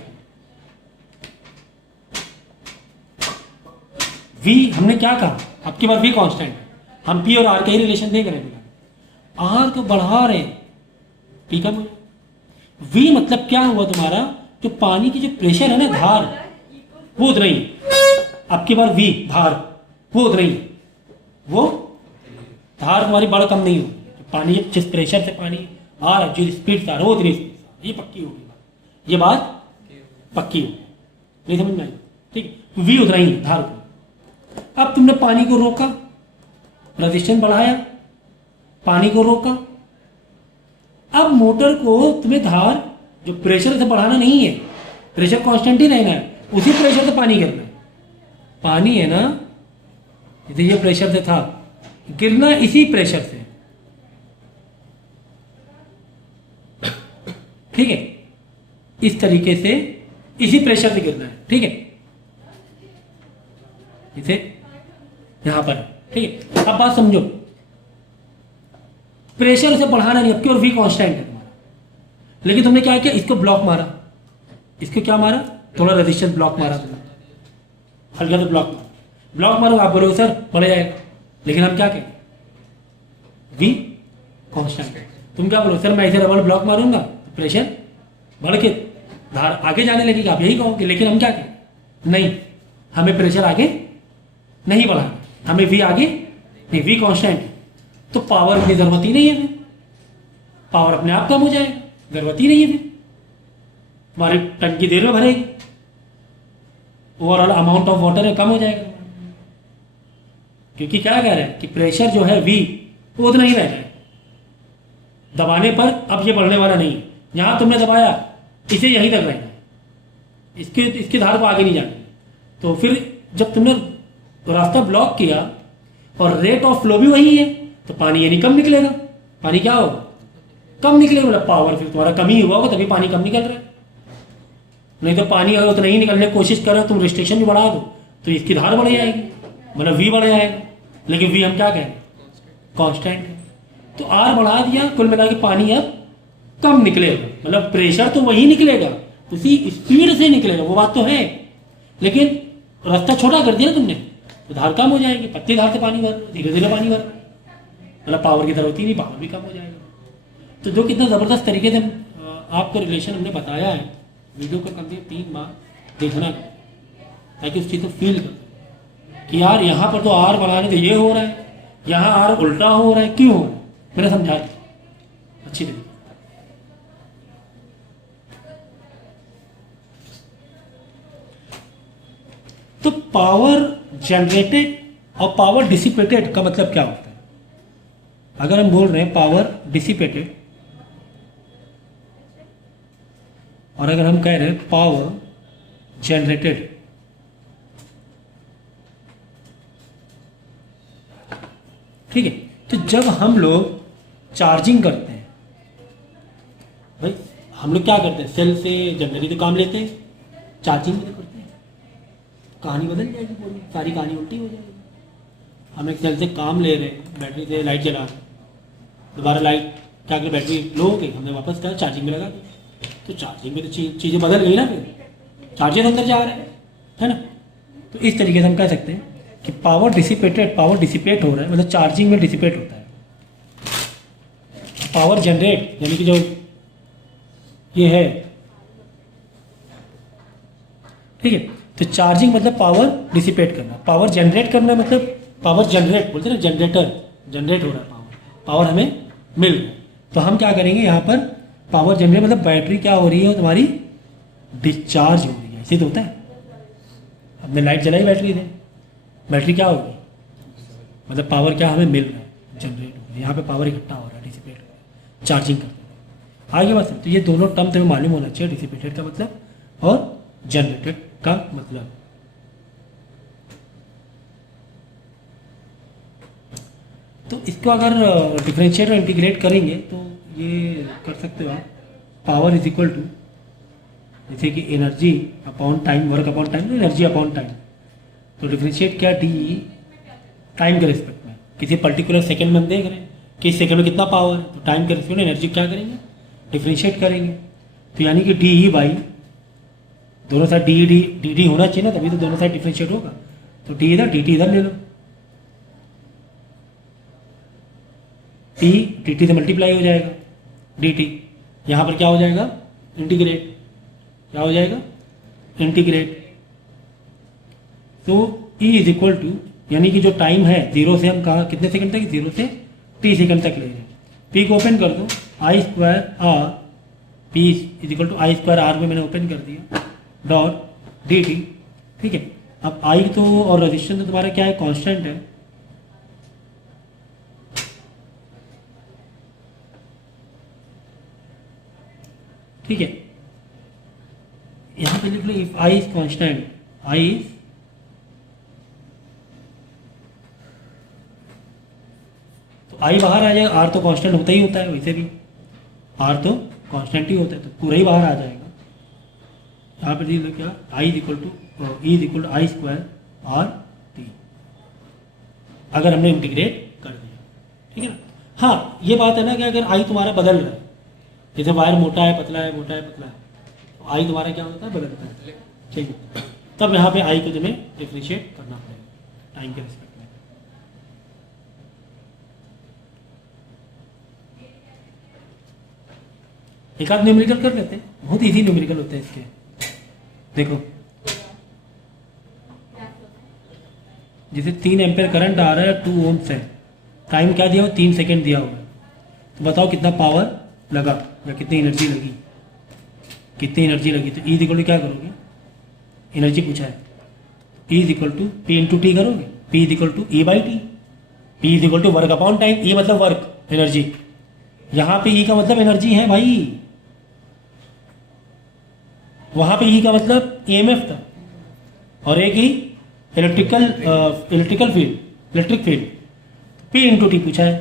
v हमने क्या कहा, अब की बार v कांस्टेंट है, हम p और r के ही रिलेशन देख रहे हैं। r को बढ़ा रहे, p कम हो। v मतलब क्या हुआ तुम्हारा, जो पानी की जो प्रेशर है ना, धार, वो उतना ही। अब की बार v धार वो उतना ही, वो धार तुम्हारी बड़ा कम नहीं हो। पानी जिस प्रेशर से पानी आ रहा है, जो स्पीड से आ रहा है, वो उतनी स्पीड से, ये पक्की होगी, ये बात पक्की होगी। नहीं समझ में आई? ठीक, v उतना ही धार को। अब तुमने पानी को रोका, रेजिस्टेंस बढ़ाया, पानी को रोका। अब मोटर को तुम्हें धार जो प्रेशर से बढ़ाना नहीं है, प्रेशर कांस्टेंट ही रहना है, उसी प्रेशर से पानी गिरना है। पानी है ना, ये प्रेशर से था, गिरना इसी प्रेशर से। ठीक है, इस तरीके से इसी प्रेशर से गिरना है। ठीक है, इसे यहां पर। ठीक है, अब बात समझो, प्रेशर से बढ़ाना नहीं, अब की और v कांस्टेंट है तुम्हारा, लेकिन तुमने क्या किया, इसको ब्लॉक मारा, इसको क्या मारा, थोड़ा रेजिस्टेंस ब्लॉक मारा तुमने, हल्का तो ब्लॉक मारो। आप बोलोगे सर बढ़ जाएगा, लेकिन हम क्या कहें, v कांस्टेंट है। तुम क्या बोलो, सर मैं इसे डबल ब्लॉक मारूंगा तो प्रेशर बढ़ के धार आगे जाने लगेगी, आप यही कहोगे। लेकिन हम क्या कहें, नहीं, हमें प्रेशर आगे नहीं बढ़ाना, हमें v आगे नहीं, v कांस्टेंट है, तो पावर की जरूरत ही नहीं है, पावर अपने आप कम हो जाएगा, जरूरत ही नहीं है, हमारी टंकी देर में भरेगी, ओवरऑल अमाउंट ऑफ वाटर कम हो जाएगा। क्योंकि क्या कह रहे हैं कि प्रेशर जो है v वो उतना ही रह जाए, दबाने पर अब ये बढ़ने वाला नहीं है। यहां तुमने दबाया, इसे यहीं तक रहना है, इसकी धार को आगे नहीं जाना। तो फिर जब तुमने रास्ता ब्लॉक किया और रेट ऑफ फ्लो भी वही है, तो पानी यानी कम निकलेगा। पानी क्या होगा, कम निकलेगा, मतलब पावर फिर तुम्हारा कम ही हुआ होगा, तभी पानी कम निकल रहा है। नहीं तो पानी अगर उतना ही निकलने की कोशिश कर रहे हो, तुम रिस्ट्रिक्शन भी बढ़ा दो तो इसकी धार बढ़ जाएगी, मतलब v बढ़ जाएगा। लेकिन v हम क्या कहें, कांस्टेंट है, तो r बढ़ा दिया, कुल मिला के पानी अब कम निकलेगा, मतलब प्रेशर तो वही निकलेगा, उसी स्पीड से निकलेगा, वो बात तो है, लेकिन रास्ता छोटा कर दिया ना तुमने, तो धार कम हो जाएगी, पतली धार से पानी भर, धीरे धीरे पानी भर, मतलब पावर की जरूरत ही नहीं, पावर भी कम हो जाएगा। तो जो कितना ज़बरदस्त तरीके से आपको रिलेशन हमने बताया है, वीडियो को कम से कम 3 बार देखना, ताकि उस चीज़ को फील कर कि यार यहाँ पर तो आर बढ़ाने तो ये हो रहा है, यहाँ आर उल्टा हो रहा है, क्यों हो रहा है, मैंने समझा दिया अच्छी तरीके। तो पावर जनरेटेड और पावर डिसिपेटेड का मतलब क्या होता है? अगर हम बोल रहे हैं पावर डिसिपेटेड और अगर हम कह रहे हैं पावर जनरेटेड, ठीक है, तो जब हम लोग चार्जिंग करते हैं, भाई हम लोग क्या करते हैं, सेल से जनरली तो काम लेते हैं, चार्जिंग भी तो करते हैं, कहानी बदल जाएगी, पूरी सारी कहानी उल्टी हो जाएगी। हम एक सेल से काम ले रहे हैं, बैटरी से लाइट जला रहे, दोबारा लाइट क्या कर, बैटरी लो हो गई, हमने वापस क्या चार्जिंग में लगा दी, तो चार्जिंग में तो चीज़ें बदल गई ना, फिर चार्जर अंदर जा रहे हैं, है ना। तो इस तरीके से हम कह सकते हैं कि पावर डिसिपेटेड, पावर डिसिपेट हो रहा है, मतलब चार्जिंग में डिसिपेट होता है। पावर जनरेट यानी कि जो ये है, ठीक है, तो चार्जिंग मतलब पावर डिसिपेट करना, पावर जनरेट करना मतलब पावर जनरेट बोलते हैं ना, जनरेटर, जनरेट हो रहा है पावर, पावर हमें मिल रहा है। तो हम क्या करेंगे यहाँ पर पावर जनरेट मतलब बैटरी क्या हो रही है तुम्हारी डिस्चार्ज हो रही है, ऐसे तो होता है। हमने लाइट जलाई बैटरी से, बैटरी क्या होगी मतलब पावर क्या हमें मिल रहा है, जनरेट हो रहा है। यहाँ पे पावर इकट्ठा हो रहा है, डिसिपेट हो रहा है, चार्जिंग करते हैं। आगे बात तो ये दोनों टर्म तुम्हें मालूम होना चाहिए, डिसिपेटेड का मतलब और जनरेटेड का मतलब। तो इसको अगर डिफरेंशिएट और इंटीग्रेट करेंगे तो ये कर सकते हो आप, पावर इज इक्वल टू जैसे कि energy upon time, work upon time, तो एनर्जी अपॉन टाइम। तो डिफरेंशिएट क्या, डी टाइम के रिस्पेक्ट में, किसी पर्टिकुलर सेकंड में हम देख रहे हैं कि इस सेकंड में कितना पावर है, तो टाइम के रिस्पेक्ट में एनर्जी क्या करेंगे, डिफरेंशिएट करेंगे। तो यानी कि डी ई बाई दोनों side D D D D होना चाहिए ना, तभी तो दोनों साइड डिफरेंशिएट होगा। तो डी इधर डी टी इधर ले लो, टी डी टी से मल्टीप्लाई हो जाएगा डी टी, यहाँ पर क्या हो जाएगा इंटीग्रेट, क्या हो जाएगा इंटीग्रेट। तो E इज इक्वल टू यानी कि जो टाइम है जीरो से हम कहा कितने सेकंड तक, जीरो से टी सेकंड तक ले रहे हैं। पी को ओपन कर दो, I square R, P is equal to I square R में मैंने ओपन कर दिया डॉट डी टी, ठीक है। अब आई तो और रजिस्टेंस तो तुम्हारा क्या है, कांस्टेंट है, ठीक है। यहां पे लिख लो if I is constant, I is तो आई बाहर आ जाएगा, आर तो कांस्टेंट होता ही होता है, वैसे भी आर तो कांस्टेंट ही होता है, तो पूरा ही बाहर आ जाएगा। यहाँ पे लिख लो क्या, I is equal to E is equal to I square R T, अगर हमने इंटीग्रेट कर दिया, ठीक है ना। हाँ ये बात है ना कि अगर आई तुम्हारा बदल रहा है, जैसे वायर मोटा है पतला है, मोटा है पतला है, तो आई तुम्हारा क्या होता है, बदलता है, ठीक है। तब यहाँ पे आई को तुम्हें डिफरेंशिएट करना पड़ेगा टाइम के रिस्पेक्ट में। एक आध न्यूमेरिकल कर लेते हैं, बहुत इजी न्यूमेरिकल होते हैं इसके। देखो जैसे 3 एम्पेयर करंट आ रहा है, 2 ओम्स है, टाइम क्या दिया हुआ, 3 सेकेंड दिया हुआ है, तो बताओ कितना पावर लगा या कितनी एनर्जी लगी, कितनी एनर्जी लगी। तो ई इक्वल टू क्या करोगे, एनर्जी पूछा है, E is equal to P into T करोगे, P is equal to E by T, P is equal to work upon time, E मतलब वर्क एनर्जी, यहां पे ई का मतलब एनर्जी है भाई, वहां पे ई का मतलब ईएमएफ था, और एक ही electric field. P into T पूछा है,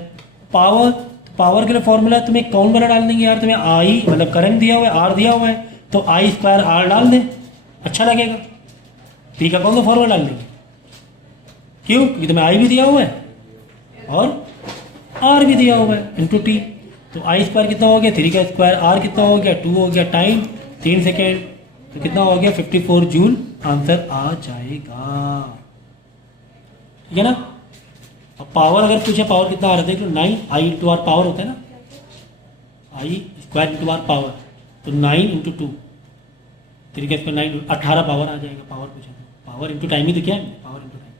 पावर, पावर के लिए फॉर्मूला तुम्हें कौन वाला डाल देंगे यार, तुम्हें आई मतलब करंट दिया हुआ है, आर दिया हुआ है, तो आई स्क्वायर आर डाल दें, अच्छा लगेगा। पी का कौन सा फॉर्मूला डाल देंगे, क्यों, क्योंकि तुम्हें आई भी दिया हुआ है और आर भी दिया हुआ है, इंटू टी। तो आई स्क्वायर कितना हो गया, 3 का स्क्वायर, आर कितना हो गया 2 हो गया, टाइम 3 सेकेंड, तो कितना हो गया 54 जूल, आंसर आ जाएगा, ठीक है ना। अब पावर अगर पूछे पावर कितना आ रहा है देख लो, 9 आई इंटू आर पावर होता है ना, आई स्क्वायर इंटू आर पावर, तो 9 इंटू 2 3 का स्क्वायर 9, 18 पावर आ जाएगा। पावर पूछा तो पावर इंटू टाइम ही तो क्या है, power into time,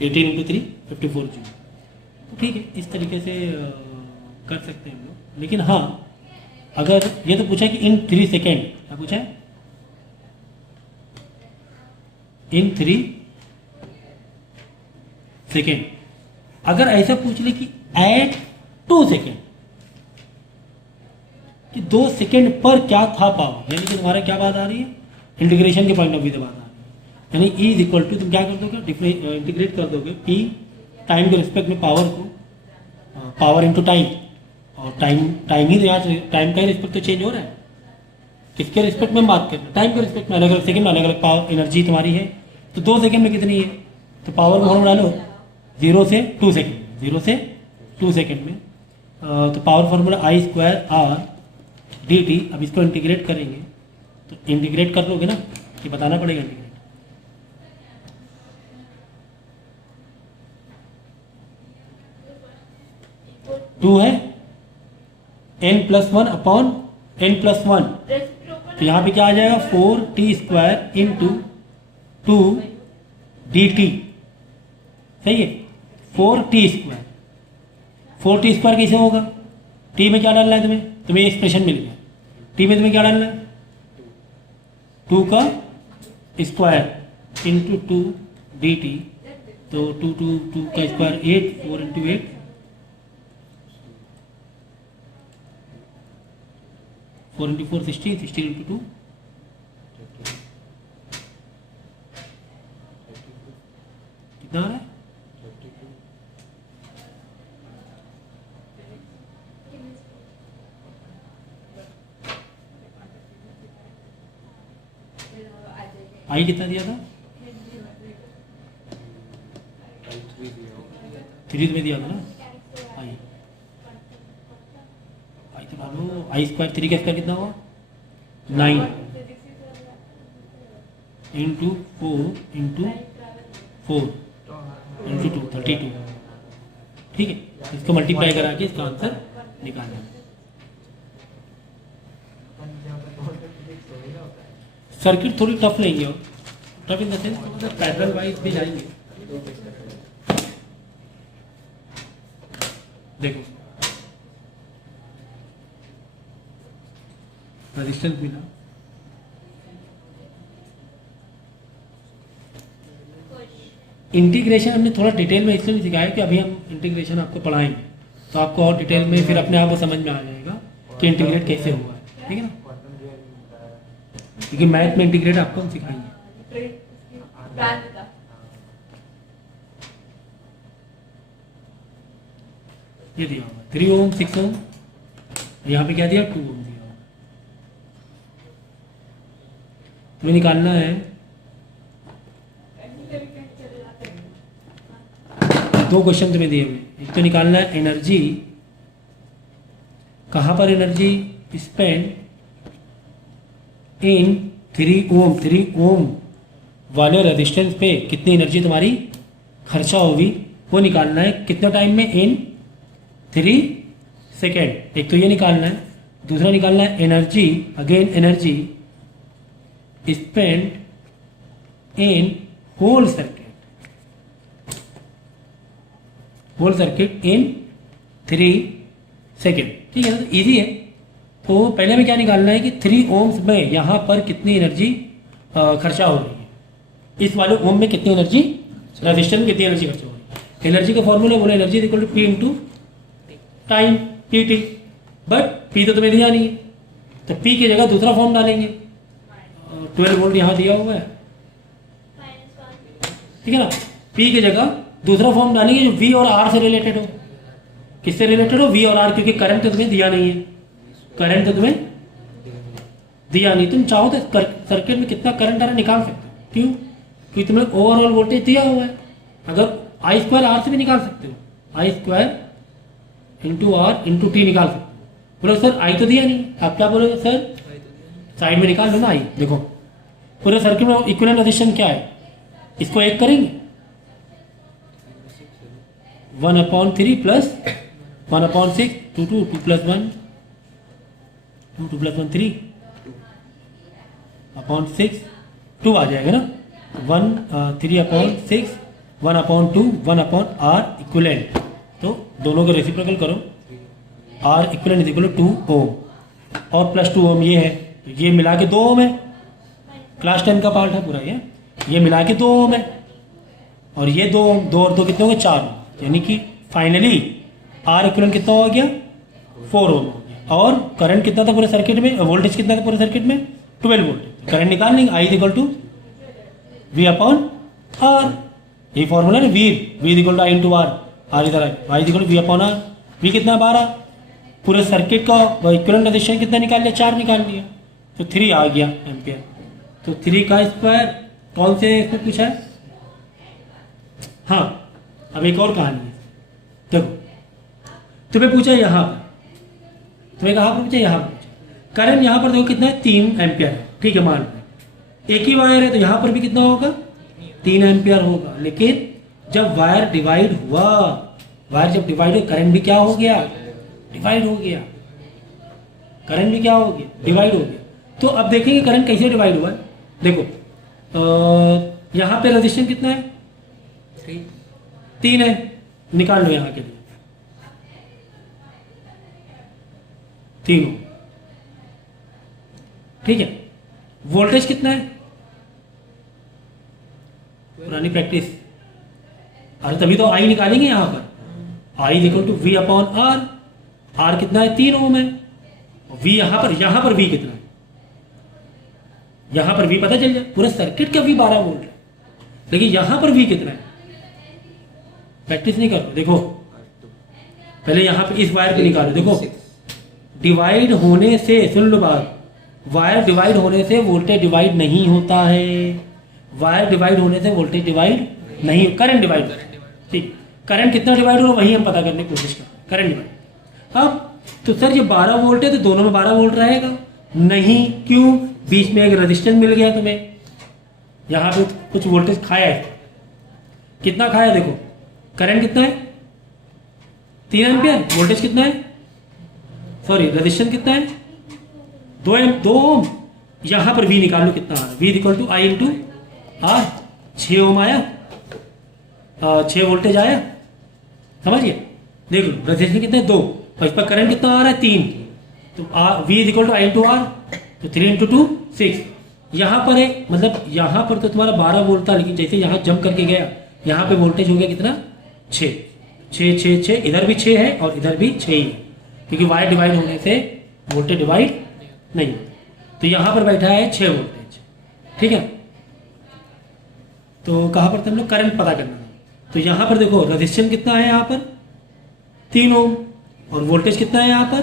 18 into 3 54 joule. तो ठीक है, इस तरीके से कर सकते हैं हम लोग। लेकिन हाँ अगर ये तो पूछा कि इन 3 सेकेंड, क्या पूछा है, इन 3 सेकेंड, अगर ऐसा पूछ ले कि एट 2 सेकेंड, कि 2 सेकेंड पर क्या था पावर, यानी कि तुम्हारा क्या बात आ रही है, इंटीग्रेशन के पॉइंट ऑफ व्यू से बात आ रही है, यानी ई इज इक्वल टू तुम क्या कर दोगे, इंटीग्रेट कर दोगे पी टाइम के रिस्पेक्ट में पावर को, पावर इंटू टाइम, और टाइम ही तो यहाँ टाइम का ही रिस्पेक्ट तो चेंज हो रहा है, किसके रिस्पेक्ट में बात करना, टाइम के रिस्पेक्ट में, अलग अलग सेकंड में अलग अलग पावर एनर्जी तुम्हारी है, तो 2 सेकंड में कितनी है, तो पावर को फॉर्मूला डालो 0 से 2 सेकंड, 0 से 2 सेकंड में, तो power formula I square R D T. अब इसको इंटीग्रेट करेंगे, तो इंटीग्रेट कर लोगे ना, कि बताना पड़ेगा इंटीग्रेट, टू है n+1 अपॉन n+1, तो यहाँ पे क्या आ जाएगा 4t स्क्वायर इंटू 2 dt, सही है, 4t स्क्वायर, 4t² कैसे होगा? टी में क्या डालना है तुम्हें एक्सप्रेशन मिल गया। टी में तुम्हें क्या डालना है? 2 का स्क्वायर इंटू 2 dt, तो 2 का स्क्वायर 8, 4 इंटू 8, 4 इंटू 4 16, 16 इंटू 2 कितना आ रहा है? आई कितना दिया था? 3 में दिया था ना। आई तो डालो, आई स्क्वायर 3 का स्क्वायर कितना हुआ? 9 इंटू 4 इंटू 4 इंटू 2 32। ठीक है, इसको मल्टीप्लाई करा के इसका आंसर निकालना है। सर्किट थोड़ी टफ लेंगे, और टफ इन द सेंस थोड़ा पैरेलल वाइज भी जाएंगे। देखो रेजिस्टेंस मिला, इंटीग्रेशन हमने थोड़ा डिटेल में इसलिए सिखाया कि अभी हम इंटीग्रेशन आपको पढ़ाएंगे, तो आपको और डिटेल में फिर अपने आप को समझ में आ जाएगा कि इंटीग्रेट कैसे हुआ। ठीक है ना, क्योंकि मैथ में इंटीग्रेट आपको हम सिखाएंगे। ये दिया होगा 3 ओम 6 ओम, यहाँ पे क्या दिया 2 ओम दिया होगा। तुम्हें निकालना है, दो क्वेश्चन तुम्हें दिए हुए। एक तो निकालना है एनर्जी, कहाँ पर एनर्जी स्पेंड इन 3 ओम वाले रेजिस्टेंस पे कितनी एनर्जी तुम्हारी खर्चा होगी, वो निकालना है। कितने टाइम में? In 3 second. एक तो ये निकालना है, दूसरा निकालना है energy, again energy spend in whole circuit in 3 second. ठीक है ना, तो ईजी है। तो पहले में क्या निकालना है कि 3 ओम्स में यहाँ पर कितनी एनर्जी खर्चा हो रही है, इस वाले ओम में कितनी एनर्जी, रेजिस्टेंस में कितनी एनर्जी खर्चा हो रही है। एनर्जी का फॉर्मूला बोले energy equal to P into time pt, but p तो तुम्हें दिया नहीं है, तो p की जगह दूसरा फॉर्म डालेंगे। 12 वोल्ट यहाँ दिया हुआ है, ठीक है ना। p की जगह दूसरा फॉर्म डालेंगे जो v और r से रिलेटेड हो। किससे रिलेटेड हो? v और r, क्योंकि करंट तो तुम्हें दिया नहीं है, करंट तो तुम्हें दिया नहीं। तुम चाहो तो सर्किट में कितना करंट आ रहा है निकाल सकते हो। क्यों? क्योंकि तुम्हें ओवरऑल वोल्टेज दिया हुआ है। अगर आई स्क्वायर आर से भी निकाल सकते हो, I square into R into T निकाल सकते हो। बोलो सर आई तो दिया नहीं, आप क्या बोलोगे? सर साइड में निकाल लो ना आई। देखो पूरे सर्किट में इक्विवेलेंट रेजिस्टेंस क्या है, इसको एक करेंगे 1/3 प्लस 1/6, 2 प्लस 1 2 प्लस 1 3 6 2 आ जाएगा ना। 3/6 1/2 1/r इक्विवेलेंट। तो दोनों को रेसिप्रोकल करो, R equivalent is equal to 2 ohm और प्लस 2 ओम ये है, ये मिला के 2 ओम है। क्लास 10 का पार्ट है पूरा ये मिला के 2 ओम है, और ये 2 ओम, 2 और 2 कितने होंगे? 4 ओम। यानी कि फाइनली R इक्विवेलेंट कितना हो गया? 4 ओम हो गया। और करंट कितना था पूरे सर्किट में, वोल्टेज कितना था पूरे सर्किट में? 12 वोल्ट। करंट निकाल लेंगे, I is equal to V/R। ये फॉर्मूला है V is equal to I into R, R इधर है, I is equal to V/R। V कितना? 12। पूरे सर्किट का इक्विवेलेंट रेजिस्टेंस कितना निकाल लिया? 4 निकाल लिया, तो 3 आ गया एम्पियर। तो 3 का स्क्वायर कौन से इसमें पूछा है? हाँ, अब एक और कहानी है। देखो तुम्हें पूछा यहाँ पर, तुम्हें कहाँ पर पूछा? यहाँ पर पूछा। करंट यहाँ पर देखो कितना है? 3 एम्पियर है। ठीक है, मान लो एक ही वायर है, तो यहाँ पर भी कितना होगा? 3 एम्पियर होगा। लेकिन जब वायर डिवाइड हुआ, वायर जब डिवाइड हुआ, करंट भी क्या हो गया? डिवाइड हो गया। करंट भी क्या हो गया? डिवाइड हो गया। तो अब देखेंगे करंट कैसे डिवाइड हुआ है। देखो यहाँ पे रेजिस्टेंस कितना है? 3 है। निकाल लो यहाँ के लिए 3 ओम। ठीक है, वोल्टेज कितना है? पुरानी प्रैक्टिस, अरे तभी तो आई निकालेंगे यहां पर। I is equal to V upon R. R कितना है? 3 ओम है। वी यहां पर वी कितना है? यहां पर वी पता चल जाए, पूरे सर्किट का वी 12 वोल्ट है, लेकिन यहां पर वी कितना है? प्रैक्टिस नहीं करो, देखो पहले यहां पे इस वायर को निकालो। देखो डिवाइड होने से, सुन लो बात, वायर डिवाइड होने से वोल्टेज डिवाइड नहीं होता है। वायर डिवाइड होने से वोल्टेज डिवाइड नहीं, करंट डिवाइड। ठीक, करंट कितना डिवाइड हो वही हम पता करने की कोशिश करते हैं, करंट डिवाइड। अब तो सर ये 12 वोल्ट है तो दोनों में 12 वोल्ट रहेगा? नहीं, क्यों? बीच में एक रेजिस्टेंस मिल गया तुम्हें, यहां पे कुछ वोल्टेज खाया है। कितना खाया? देखो करंट कितना है? 3 एम्पियर। वोल्टेज कितना है? सॉरी, रेजिस्टेंस कितना है? 2 ओम। यहां पर वी निकाल लो कितना आ रहा है। V equal to I into R. 6 ohm आया, 6 वोल्टेज आया, समझिए। देख लो रेजिस्टेंस कितना है? 2, और इस पर करंट कितना आ रहा है? 3। तो V equal to I into R, तो 3 इंटू 2 6। यहाँ पर है, मतलब यहाँ पर तो तुम्हारा 12 वोल्ट था, लेकिन जैसे यहाँ जंप करके गया, यहाँ पे वोल्टेज हो गया कितना? 6 6 6 6। इधर भी 6 है और इधर भी 6 ही है, क्योंकि वायर डिवाइड होने से वोल्टेज डिवाइड नहीं होता। तो यहाँ पर बैठा है 6 वोल्टेज। ठीक है, तो कहाँ पर हम लोग करंट पता करना है। तो यहाँ पर देखो रेजिस्टेंस कितना है? यहाँ पर 3 ओम, और वोल्टेज कितना है यहाँ पर?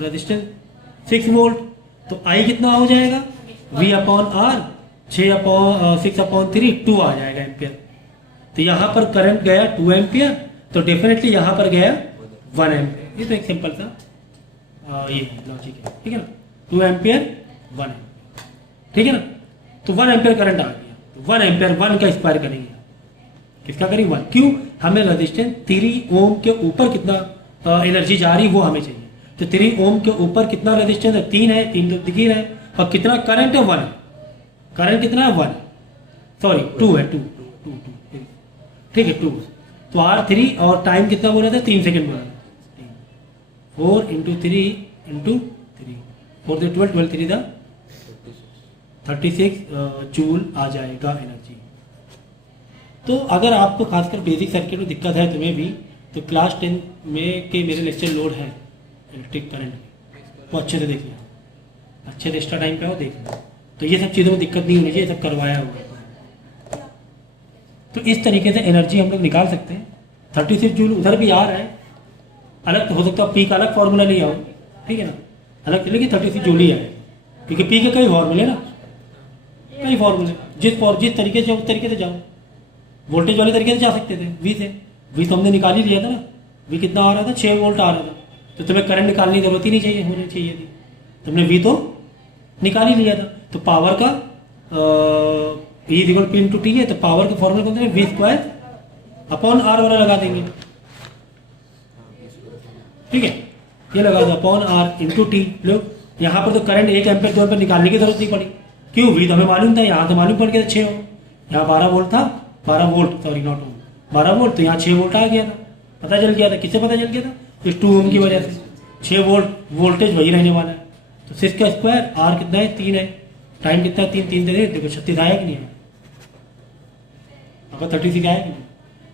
Resistance 6 volt. तो आई कितना हो जाएगा? वी अपॉन आर, 6 अपॉन 3, 2 आ जाएगा एम्पियर। तो यहाँ पर करंट गया 2 एम्पियर, तो डेफिनेटली यहाँ पर गया 1 एम्पियर। ये तो एक सिंपल सा ये लॉजिक है, ठीक है ना। 2 एम्पियर 1 एम्पियर, ठीक है ना। तो 1 एम्पियर करंट आ गया, तो 1 एम्पियर 1 का स्क्वायर करेंगे। किसका करेंगे? 1। क्यों? हमें रेजिस्टेंस 3 ओम के ऊपर कितना एनर्जी जा रही वो हमें चाहिए। तो 3 ओम के ऊपर कितना रेजिस्टेंस है? 3 है, 3 तो दिख ही रहा है। और कितना करंट है? 1। करंट कितना है? 1, सॉरी 2 है, 2 ठीक है, 2। तो R3 और टाइम कितना बोला था? 3 सेकेंड बोला था। 4 इंटू 3 इंटू 3, 4 से 12, 12 3 36 जूल आ जाएगा एनर्जी। तो अगर आपको खासकर बेसिक सर्किट में दिक्कत है तुम्हें भी, तो क्लास 10 में के मेरे लेक्चर लोड है इलेक्ट्रिक करंट, वो अच्छे से देख लिया, अच्छे से एक्स्ट्रा टाइम पे हो देख लिया। तो ये सब चीज़ों में दिक्कत नहीं होनी चाहिए, सब करवाया हुआ है। तो इस तरीके से एनर्जी हम लोग निकाल सकते हैं। 36 जूल उधर भी आ रहा है, अलग तो हो सकता है पी का अलग फार्मूला नहीं आओ, ठीक है ना, अलग लेकिन 36 जूल ही आए, क्योंकि पी के कई फार्मूले ना, कई फार्मूले, जिस तरीके से उस तरीके से जाओ। वोल्टेज वाले तरीके से जा सकते थे, वी तो हमने निकाल ही लिया था ना। वी कितना आ रहा था? 6 वोल्ट आ रहा था। तो तुम्हें करंट निकालने की जरूरत ही नहीं चाहिए, होनी चाहिए थी, तुमने वी तो निकाल ही लिया था। तो पावर का E equal P into T है, तो पावर का फॉर्मूला कौन सा है? वी स्क्वायर अपॉन आर वाला लगा देंगे, ठीक है, ये लगा दो अपॉन आर इंटू टी। लो यहाँ पर तो करंट 1 एम्पियर 2 एम्पियर निकालने की जरूरत नहीं पड़ी, क्यों? वी तो हमें मालूम था, यहाँ तो मालूम पड़ गया था 6 ओम, यहाँ 12 वोल्ट था, 12 volt sorry not ohm, 12 volt, तो यहाँ 6 वोल्ट आ गया था, पता चल गया था। किससे पता चल गया था? इस 2 ओम की वजह से। 6 वोल्ट वोल्टेज वही रहने वाला है। तो 6 का स्क्वायर, आर कितना है? 3 है, टाइम कितना है? 3 3 दे, देखो 36 आया कि नहीं है? आपका 36 आया कि नहीं?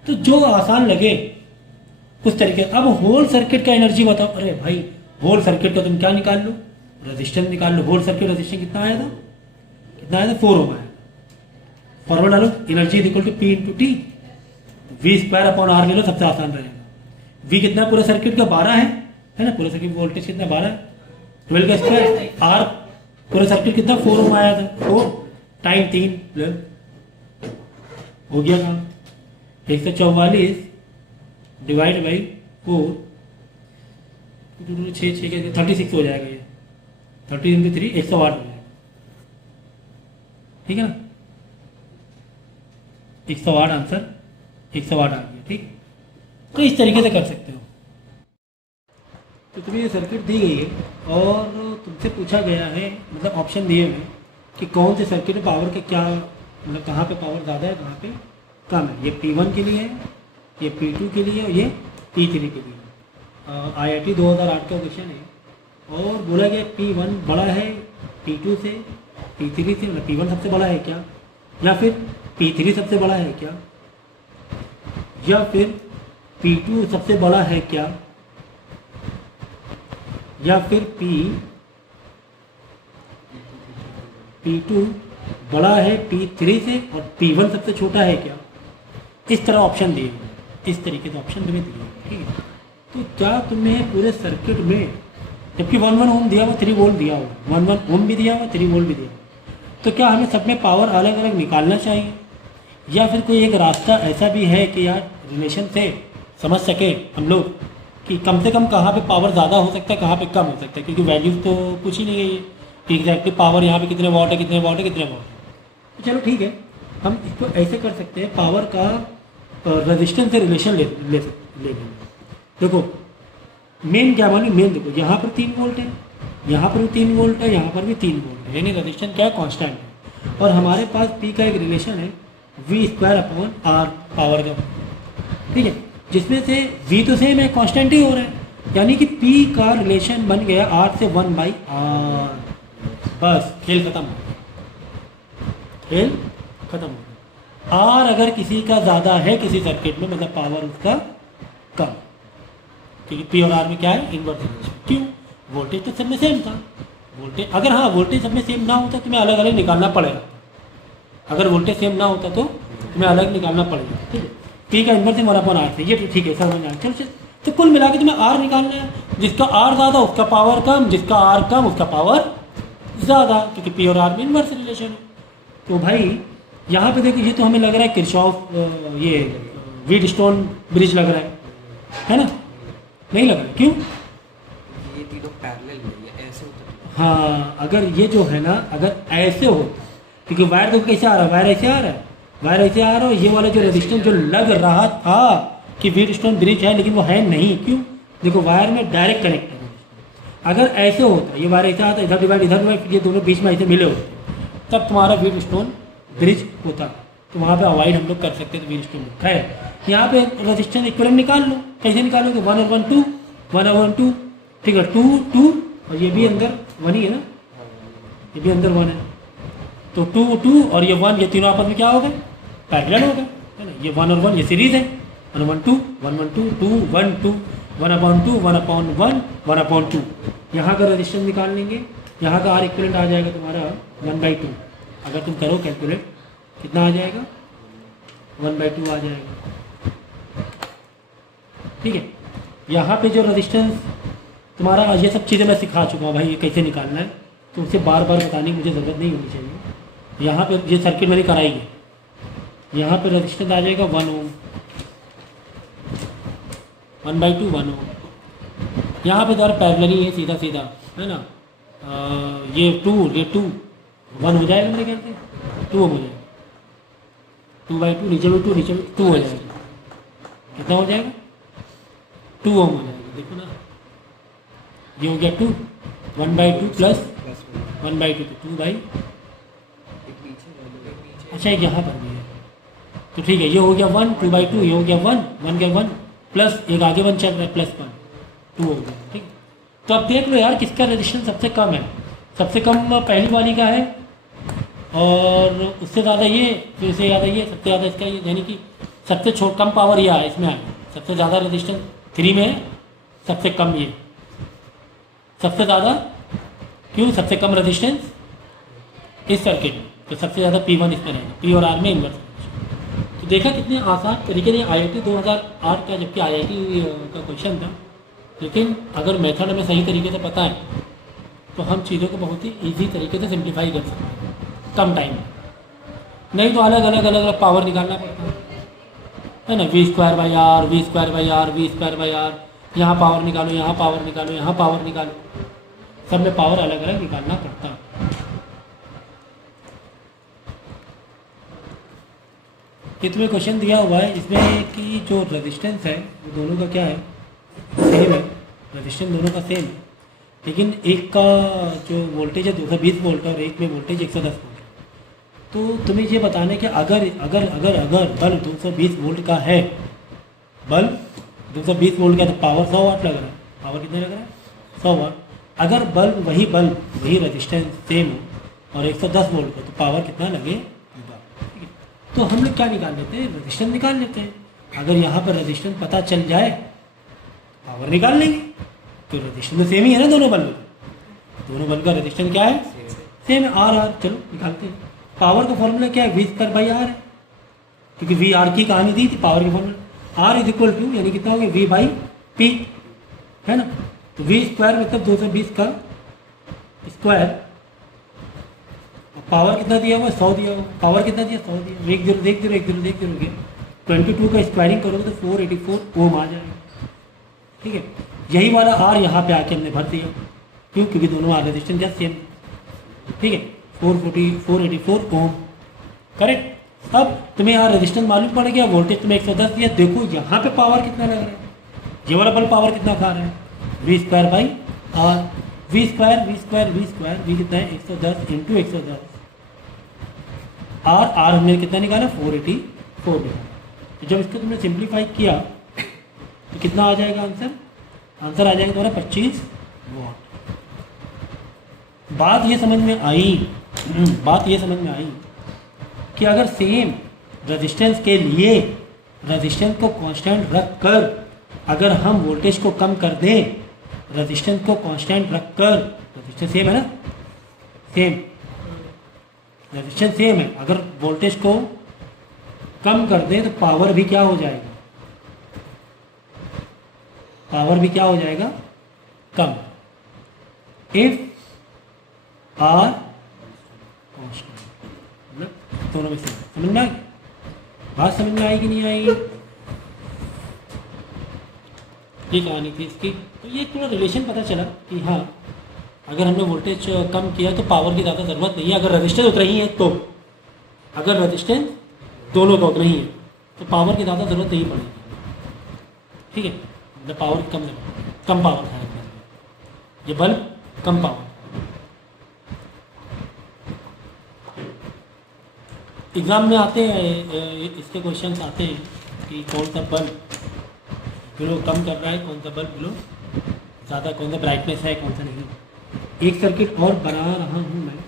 तो जो आसान लगे उस तरीके। अब होल सर्किट का एनर्जी बताओ। अरे भाई होल सर्किट का तुम क्या निकाल लो? रेजिस्टेंस निकाल लो। होल सर्किट रेजिस्टेंस कितना आया था? कितना आया था? 4 ओम आया। फॉर्मूला डालो, energy is equal to P into T, V square upon R ले लो, सबसे आसान रहेगा। वी कितना पूरे सर्किट का? 12 है ना, पूरे सर्किट वोल्टेज कितना? 12, 12 का स्क्वायर। आर पूरे सर्किट कितना? 4 ओम आया था, 4 टाइम 3 12 हो गया काम। 144 डिवाइड बाई 4, 6 36 हो जाएगा ये, 30 इंटू 3 108 हो जाएगा, ठीक है ना। 108 आंसर 108 आ गया, ठीक। तो इस तरीके से कर सकते हो। तो तुम्हें ये सर्किट दी गई है और तुमसे पूछा गया है, मतलब ऑप्शन दिए हुए कि कौन से सर्किट में पावर के क्या, मतलब कहाँ पे पावर ज़्यादा है कहाँ पे कम है। ये P1 के लिए है, ये P2 के लिए और ये P3 के लिए। IIT 2008 का क्वेश्चन है, और बोला गया P1 बड़ा है P2 से, P3 से, मतलब P1 सबसे बड़ा है क्या, या फिर P3 सबसे बड़ा है क्या, या फिर P2 सबसे बड़ा है क्या, या फिर P2 बड़ा है P3 से और P1 सबसे छोटा है क्या। इस तरह ऑप्शन दिए, इस तरीके से ऑप्शन तुम्हें दिए, ठीक है। तो क्या तुम्हें पूरे सर्किट में, जबकि 1 ओम दिया हुआ, 3 वोल्ट दिया हुआ, 1 ओम भी दिया हुआ, 3 वोल्ट भी दिया हुआ, तो क्या हमें सब में पावर अलग अलग निकालना चाहिए, या फिर कोई एक रास्ता ऐसा भी है कि यार रिलेशन से समझ सके हम लोग कि कम से कम कहाँ पे पावर ज़्यादा हो सकता है, कहाँ पे कम हो सकता है, क्योंकि वैल्यूज तो कुछ ही नहीं है ये कि एग्जैक्टली पावर यहाँ पे कितने वॉट है, कितने वॉट है, कितने वॉट है। तो चलो ठीक है, हम इसको ऐसे कर सकते हैं, पावर का रेजिस्टेंस से रिलेशन ले देखो मेन क्या मानी, मेन देखो यहाँ पर 3 वोल्ट है, यहाँ पर भी 3 वोल्ट है, यहाँ पर भी 3 वोल्ट है, यानी रेजिस्टेंस क्या है, कांस्टेंट है। और हमारे पास P का एक रिलेशन है V²/R पावर का, ठीक है, जिसमें से V तो सेम है, कांस्टेंट ही हो रहा है, यानी कि P का रिलेशन बन गया R से 1/R। बस खेल खत्म हो गया, खेल खत्म हो गया। R अगर किसी का ज़्यादा है किसी सर्किट में, मतलब पावर उसका कम, क्योंकि P और R में क्या है, इनवर्स रिलेशन। क्यों, वोल्टेज तो सब में सेम था, वोल्टेज अगर, हाँ वोल्टेज सब में सेम ना होता तो तुम्हें अलग अलग निकालना पड़ेगा, अगर वोल्टेज सेम ना होता तो तुम्हें अलग निकालना पड़ेगा, ठीक है। P का इनवर्स 1/R से, ये तो ठीक है, समझ में चल। तो कुल मिला के तुम्हें R निकालना है, जिसका R ज़्यादा उसका पावर कम, जिसका R कम उसका पावर ज़्यादा, क्योंकि P और R में इनवर्स रिलेशन है। तो भाई यहाँ पे देखो, ये तो हमें लग रहा है किरचॉफ, ये व्हीटस्टोन ब्रिज लग रहा है ना, नहीं लग रहा है, क्यों, ये तीनों पैरेलल में है, ऐसे होता है। हाँ अगर ये जो है ना, अगर ऐसे हो, क्योंकि वायर तो कैसे आ रहा है, वायर ऐसे आ रहा है, वायर ऐसे आ रहा है, ये वाला जो रेजिस्टेंस जो लग रहा था कि व्हीटस्टोन ब्रिज है, लेकिन वो है नहीं, क्यों, देखो वायर में डायरेक्ट कनेक्ट है। अगर ऐसे होता, ये वायर ऐसे आता, इधर डिवाइड, ये दोनों बीच में ऐसे मिले होते, तब तुम्हारा व्हीटस्टोन ब्रिज होता, तो वहाँ पे अवॉइड हम लोग कर सकते थे व्हीटस्टोन। खैर यहाँ पे रेजिस्टेंस इक्विवेलेंट निकाल लो, कैसे निकालोगे, 1 और 1 2, 1 और 1 2, ठीक है, 2 2, और ये भी अंदर 1 ही है ना, ये भी अंदर 1 है, तो 2 2 और ये 1, ये तीनों आपस में क्या हो गए, पैरेलल हो गए, है ना, ये 1 और 1 ये सीरीज है, 1 1 2 1 1 2 2 1 2 1/2 1/1 1/2। यहाँ का रेजिस्टेंस निकाल लेंगे, यहाँ का R इक्विवेलेंट आ जाएगा तुम्हारा 1/2, अगर तुम करो कैलकुलेट कितना आ जाएगा, 1/2 आ जाएगा, ठीक है। यहाँ पे जो रेजिस्टेंस तुम्हारा, ये सब चीज़ें मैं सिखा चुका हूँ भाई, ये कैसे निकालना है, तो उसे बार बार बताने की मुझे ज़रूरत नहीं होनी चाहिए। यहाँ पे ये सर्किट मैंने कराई है, यहाँ पे रेजिस्टेंस आ जाएगा 1 ओम, 1/2 1 ओम, यहाँ पे द्वारा पैरेलल ही है, सीधा सीधा है ना, ये 2 1 हो जाएगा मेरे ख्याल से, 2 ओम हो जाएगा, 2/2, नीचे में 2 नीचे में 2 हो जाएगा, कितना हो जाएगा, 2 ओम हो जाएगा, देखो ना, ये हो गया 2, 1/2 प्लस 1/2 तो 2 भाई, अच्छा एक यहाँ पर भी है, तो ठीक है, ये हो गया 1, 2/2, ये हो गया 1 1 गया 1 प्लस एक आगे 1 चल रहा है, प्लस 1 2 हो गया, ठीक। तो अब देख लो यार किसका रेजिस्टेंस सबसे कम है, सबसे कम पहली वाली का है, और उससे ज़्यादा ये, फिर उससे ज़्यादा ये, सबसे ज़्यादा इसका ये, यानी कि सबसे कम पावर ये आया, इसमें आया, सबसे ज़्यादा रेजिस्टेंस 3 में है, सबसे कम ये, सबसे ज़्यादा, क्यों सबसे कम रेजिस्टेंस इस सर्किट में, तो सबसे ज़्यादा P1 इसमें रहेगा, P और R में इन्वर्स। तो देखा कितने आसान तरीके से IIT 2008 का, जबकि IIT का क्वेश्चन था, लेकिन अगर मेथड हमें सही तरीके से पता है तो हम चीज़ों को बहुत ही ईजी तरीके से सिंप्लीफाई कर सकते हैं कम टाइम में, नहीं तो अलग अलग पावर निकालना पड़ता है ना, V²/R V²/R V²/R, यहाँ पावर निकालो, यहाँ पावर निकालो, यहाँ पावर निकालो, सब में पावर अलग अलग निकालना पड़ता है। ये तुम्हें क्वेश्चन दिया हुआ है, इसमें कि जो रेजिस्टेंस है वो दोनों का क्या है, सेम है, रेजिस्टेंस दोनों का सेम है, लेकिन एक का जो वोल्टेज है 220 वोल्ट और एक में वोल्टेज 110 वोल्ट। तो तुम्हें ये बताना है कि अगर अगर अगर अगर बल्ब 220 वोल्ट का है, बल्ब 220 वोल्ट का, तो पावर 100 वाट लग रहा है, पावर कितने लग रहा है, 100 वाट। अगर बल्ब वही रेजिस्टेंस सेम हो और 110 वोल्ट हो तो पावर कितना लगेगा, ठीक है। तो हम लोग क्या निकाल लेते हैं, रेजिस्टेंस निकाल लेते हैं। अगर यहाँ पर रेजिस्टेंस पता चल जाए पावर निकाल लेंगे, तो रेजिस्टेंस तो सेम ही है ना दोनों बल्ब का रेजिस्टेंस क्या है, सेम है, आर। चलो निकालते हैं। पावर का फॉर्मूला क्या है, V2/R है, क्योंकि वी आर की कहानी दी थी पावर की फॉर्मूला। R = यानी कितना हो गया V/P, है ना। तो V² मतलब 220 का स्क्वायर, पावर कितना दिया हुआ, 100 दिया हुआ। पावर कितना दिया, 100 दिया। 1 0 1 0 1 0 1 0 गया, 22 का स्क्वायरिंग करोगे तो 484 ओम आ जाएगा, ठीक है। यही वाला R यहाँ पे आके हमने भर दिया, क्यों, क्योंकि दोनों आर रेजिस्टेंस जस्ट सेम, ठीक है। 484 ओम, करेक्ट। अब तुम्हें यहाँ रेजिस्टेंस मालूम पड़ गया, वोल्टेज तुम्हें 110 दिया। देखो यहाँ पे पावर कितना लग रहा है, ये वाला बल्ब पावर कितना खा रहा है, V²/R। V कितना है, 110 × 110। R हमने कितना निकाला, 484 निकाला। तो जब इसको तुमने सिंप्लीफाई किया तो कितना आ जाएगा आंसर आ जाएगा तुम्हारा 25 वाट। बात ये समझ में आई कि अगर सेम रेजिस्टेंस के लिए रेजिस्टेंस को कांस्टेंट रख कर अगर हम वोल्टेज को कम कर दें, रेजिस्टेंस को कांस्टेंट रख कर, रेजिस्टेंस सेम है ना, रेजिस्टेंस सेम है, अगर वोल्टेज को कम कर दें तो पावर भी क्या हो जाएगा, कम। इफ आर कांस्टेंट, मतलब दोनों में से समझ में आएगी बात, समझ में आएगी नहीं आएगी, ये कहानी थी इसकी। तो ये थोड़ा रिलेशन पता चला कि हाँ, अगर हमने वोल्टेज कम किया तो पावर की ज़्यादा ज़रूरत नहीं है, अगर रेजिस्टेंस उतना ही है तो। अगर रेजिस्टेंस दोनों का उतना ही है तो पावर की ज़्यादा ज़रूरत नहीं पड़ेगी, ठीक है। मतलब पावर कम पावर है, ये बल्ब कम पावर। एग्ज़ाम में आते हैं, इसके क्वेश्चंस आते हैं कि कौन सा बल्ब ग्लो कम कर रहा है, कौन सा बल्ब ग्लो ज़्यादा, कौन सा ब्राइटनेस है, कौन सा नहीं। एक सर्किट और बना रहा हूँ मैं,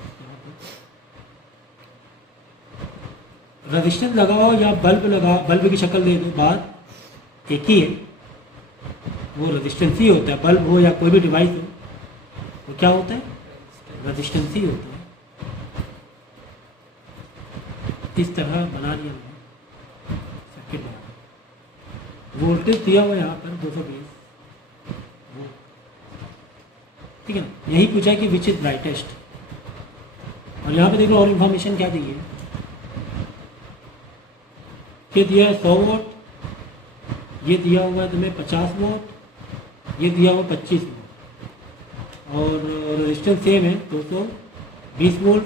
रेजिस्टेंस लगाओ या बल्ब की शक्ल दे दो, बात एक ही है, वो रेजिस्टेंस ही होता है। बल्ब हो या कोई भी डिवाइस हो, वो क्या होता है, रेजिस्टेंस ही होता है। इस तरह बना दिया मैंने सर्किट बना, वोल्टेज दिया हुआ यहाँ पर 220, ठीक है ना। यही पूछा कि विच इज ब्राइटेस्ट, और यहाँ पे देखो और इन्फॉर्मेशन क्या दी है, ये दिया है 100 वोल्ट, ये दिया हुआ है तुम्हें 50 वोल्ट, ये दिया हुआ 25 वोल्ट, और रेजिस्टेंस सेम है 220 वोल्ट,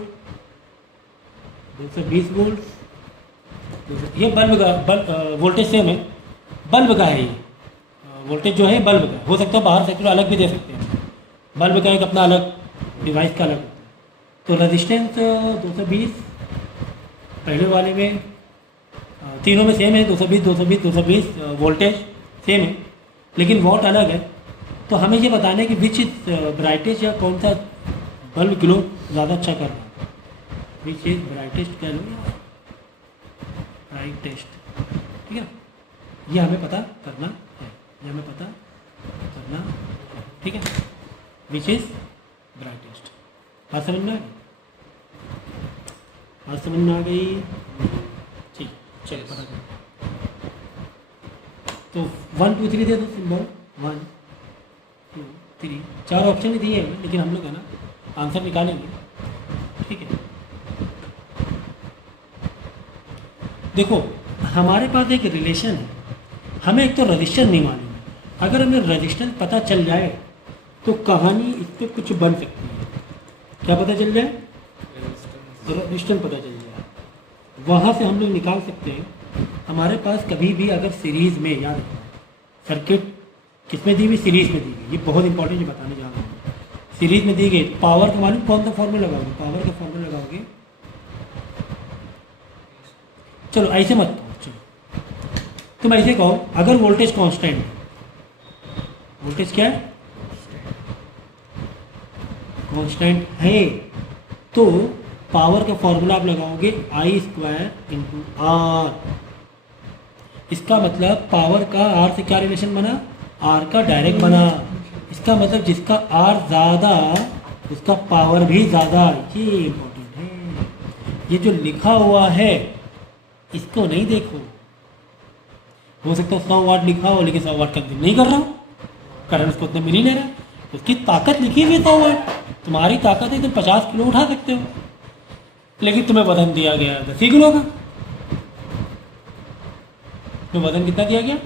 220 वोल्ट। ये बल्ब का वोल्टेज सेम है, बल्ब का है ये वोल्टेज जो है बल्ब का, हो सकता है बाहर सर्किट अलग भी दे सकते हैं, बल्ब का एक अपना अलग, डिवाइस का अलग होता है। तो रेजिस्टेंस 220 पहले वाले में, तीनों में सेम है, 220 वोल्टेज सेम है, लेकिन वॉट अलग है। तो हमें ये बताना है कि विच इज ब्राइटेस्ट, या कौन सा बल्ब ग्लो ज़्यादा अच्छा कर रहा है, विच इज ब्राइटेस्ट कह लो, ब्राइटेस्ट, ठीक है। ये हमें पता करना है, ठीक है, विच इज ब्राइटेस्ट। बात समझ में आ गई, ठीक, चलो पता करो। तो 1 2 3 दे दो सिंबल, 1 2 3, 4 ऑप्शन ही दिए हैं, लेकिन हम लोग है ना आंसर निकालेंगे, ठीक है। देखो हमारे पास एक रिलेशन है, हमें एक तो रजिस्टेंस नहीं मालूम है, अगर हमें रजिस्टेंस पता चल जाए तो कहानी इस पर कुछ बन सकती है। क्या पता चल जाए, रजिस्टेंस पता चल जाए, वहाँ से हम लोग निकाल सकते हैं। हमारे पास कभी भी अगर सीरीज़ में, याद रखना सर्किट किस में दी हुई, सीरीज़ में दी गई, ये बहुत इंपॉर्टेंट बताने जा रहा हूँ। सीरीज़ में दी गई, पावर का मालूम कौन सा फॉर्मूला लगाओगे, पावर का फॉर्मूला लगाओगे, चलो ऐसे मत कहो, चलो तुम ऐसे कहो, अगर वोल्टेज कांस्टेंट, वोल्टेज क्या है, कांस्टेंट है तो पावर का फॉर्मूला आप लगाओगे I² इंटू R। इसका मतलब पावर का R से क्या रिलेशन बना, R का डायरेक्ट बना। इसका मतलब जिसका R ज़्यादा उसका पावर भी ज़्यादा। ये इम्पोर्टेंट है। ये जो लिखा हुआ है इसको नहीं देखो। हो सकता है 100 वाट लिखा हो लेकिन 100 वाट कंज्यूम नहीं कर रहा हो, करंट उसको उतना मिल ही नहीं रहा। उसकी ताकत लिखी हुई 100 वाट, तुम्हारी ताकत है तुम 50 किलो उठा सकते हो, लेकिन तुम्हें वजन दिया गया 10 किलो का। तो वजन कितना दिया गया,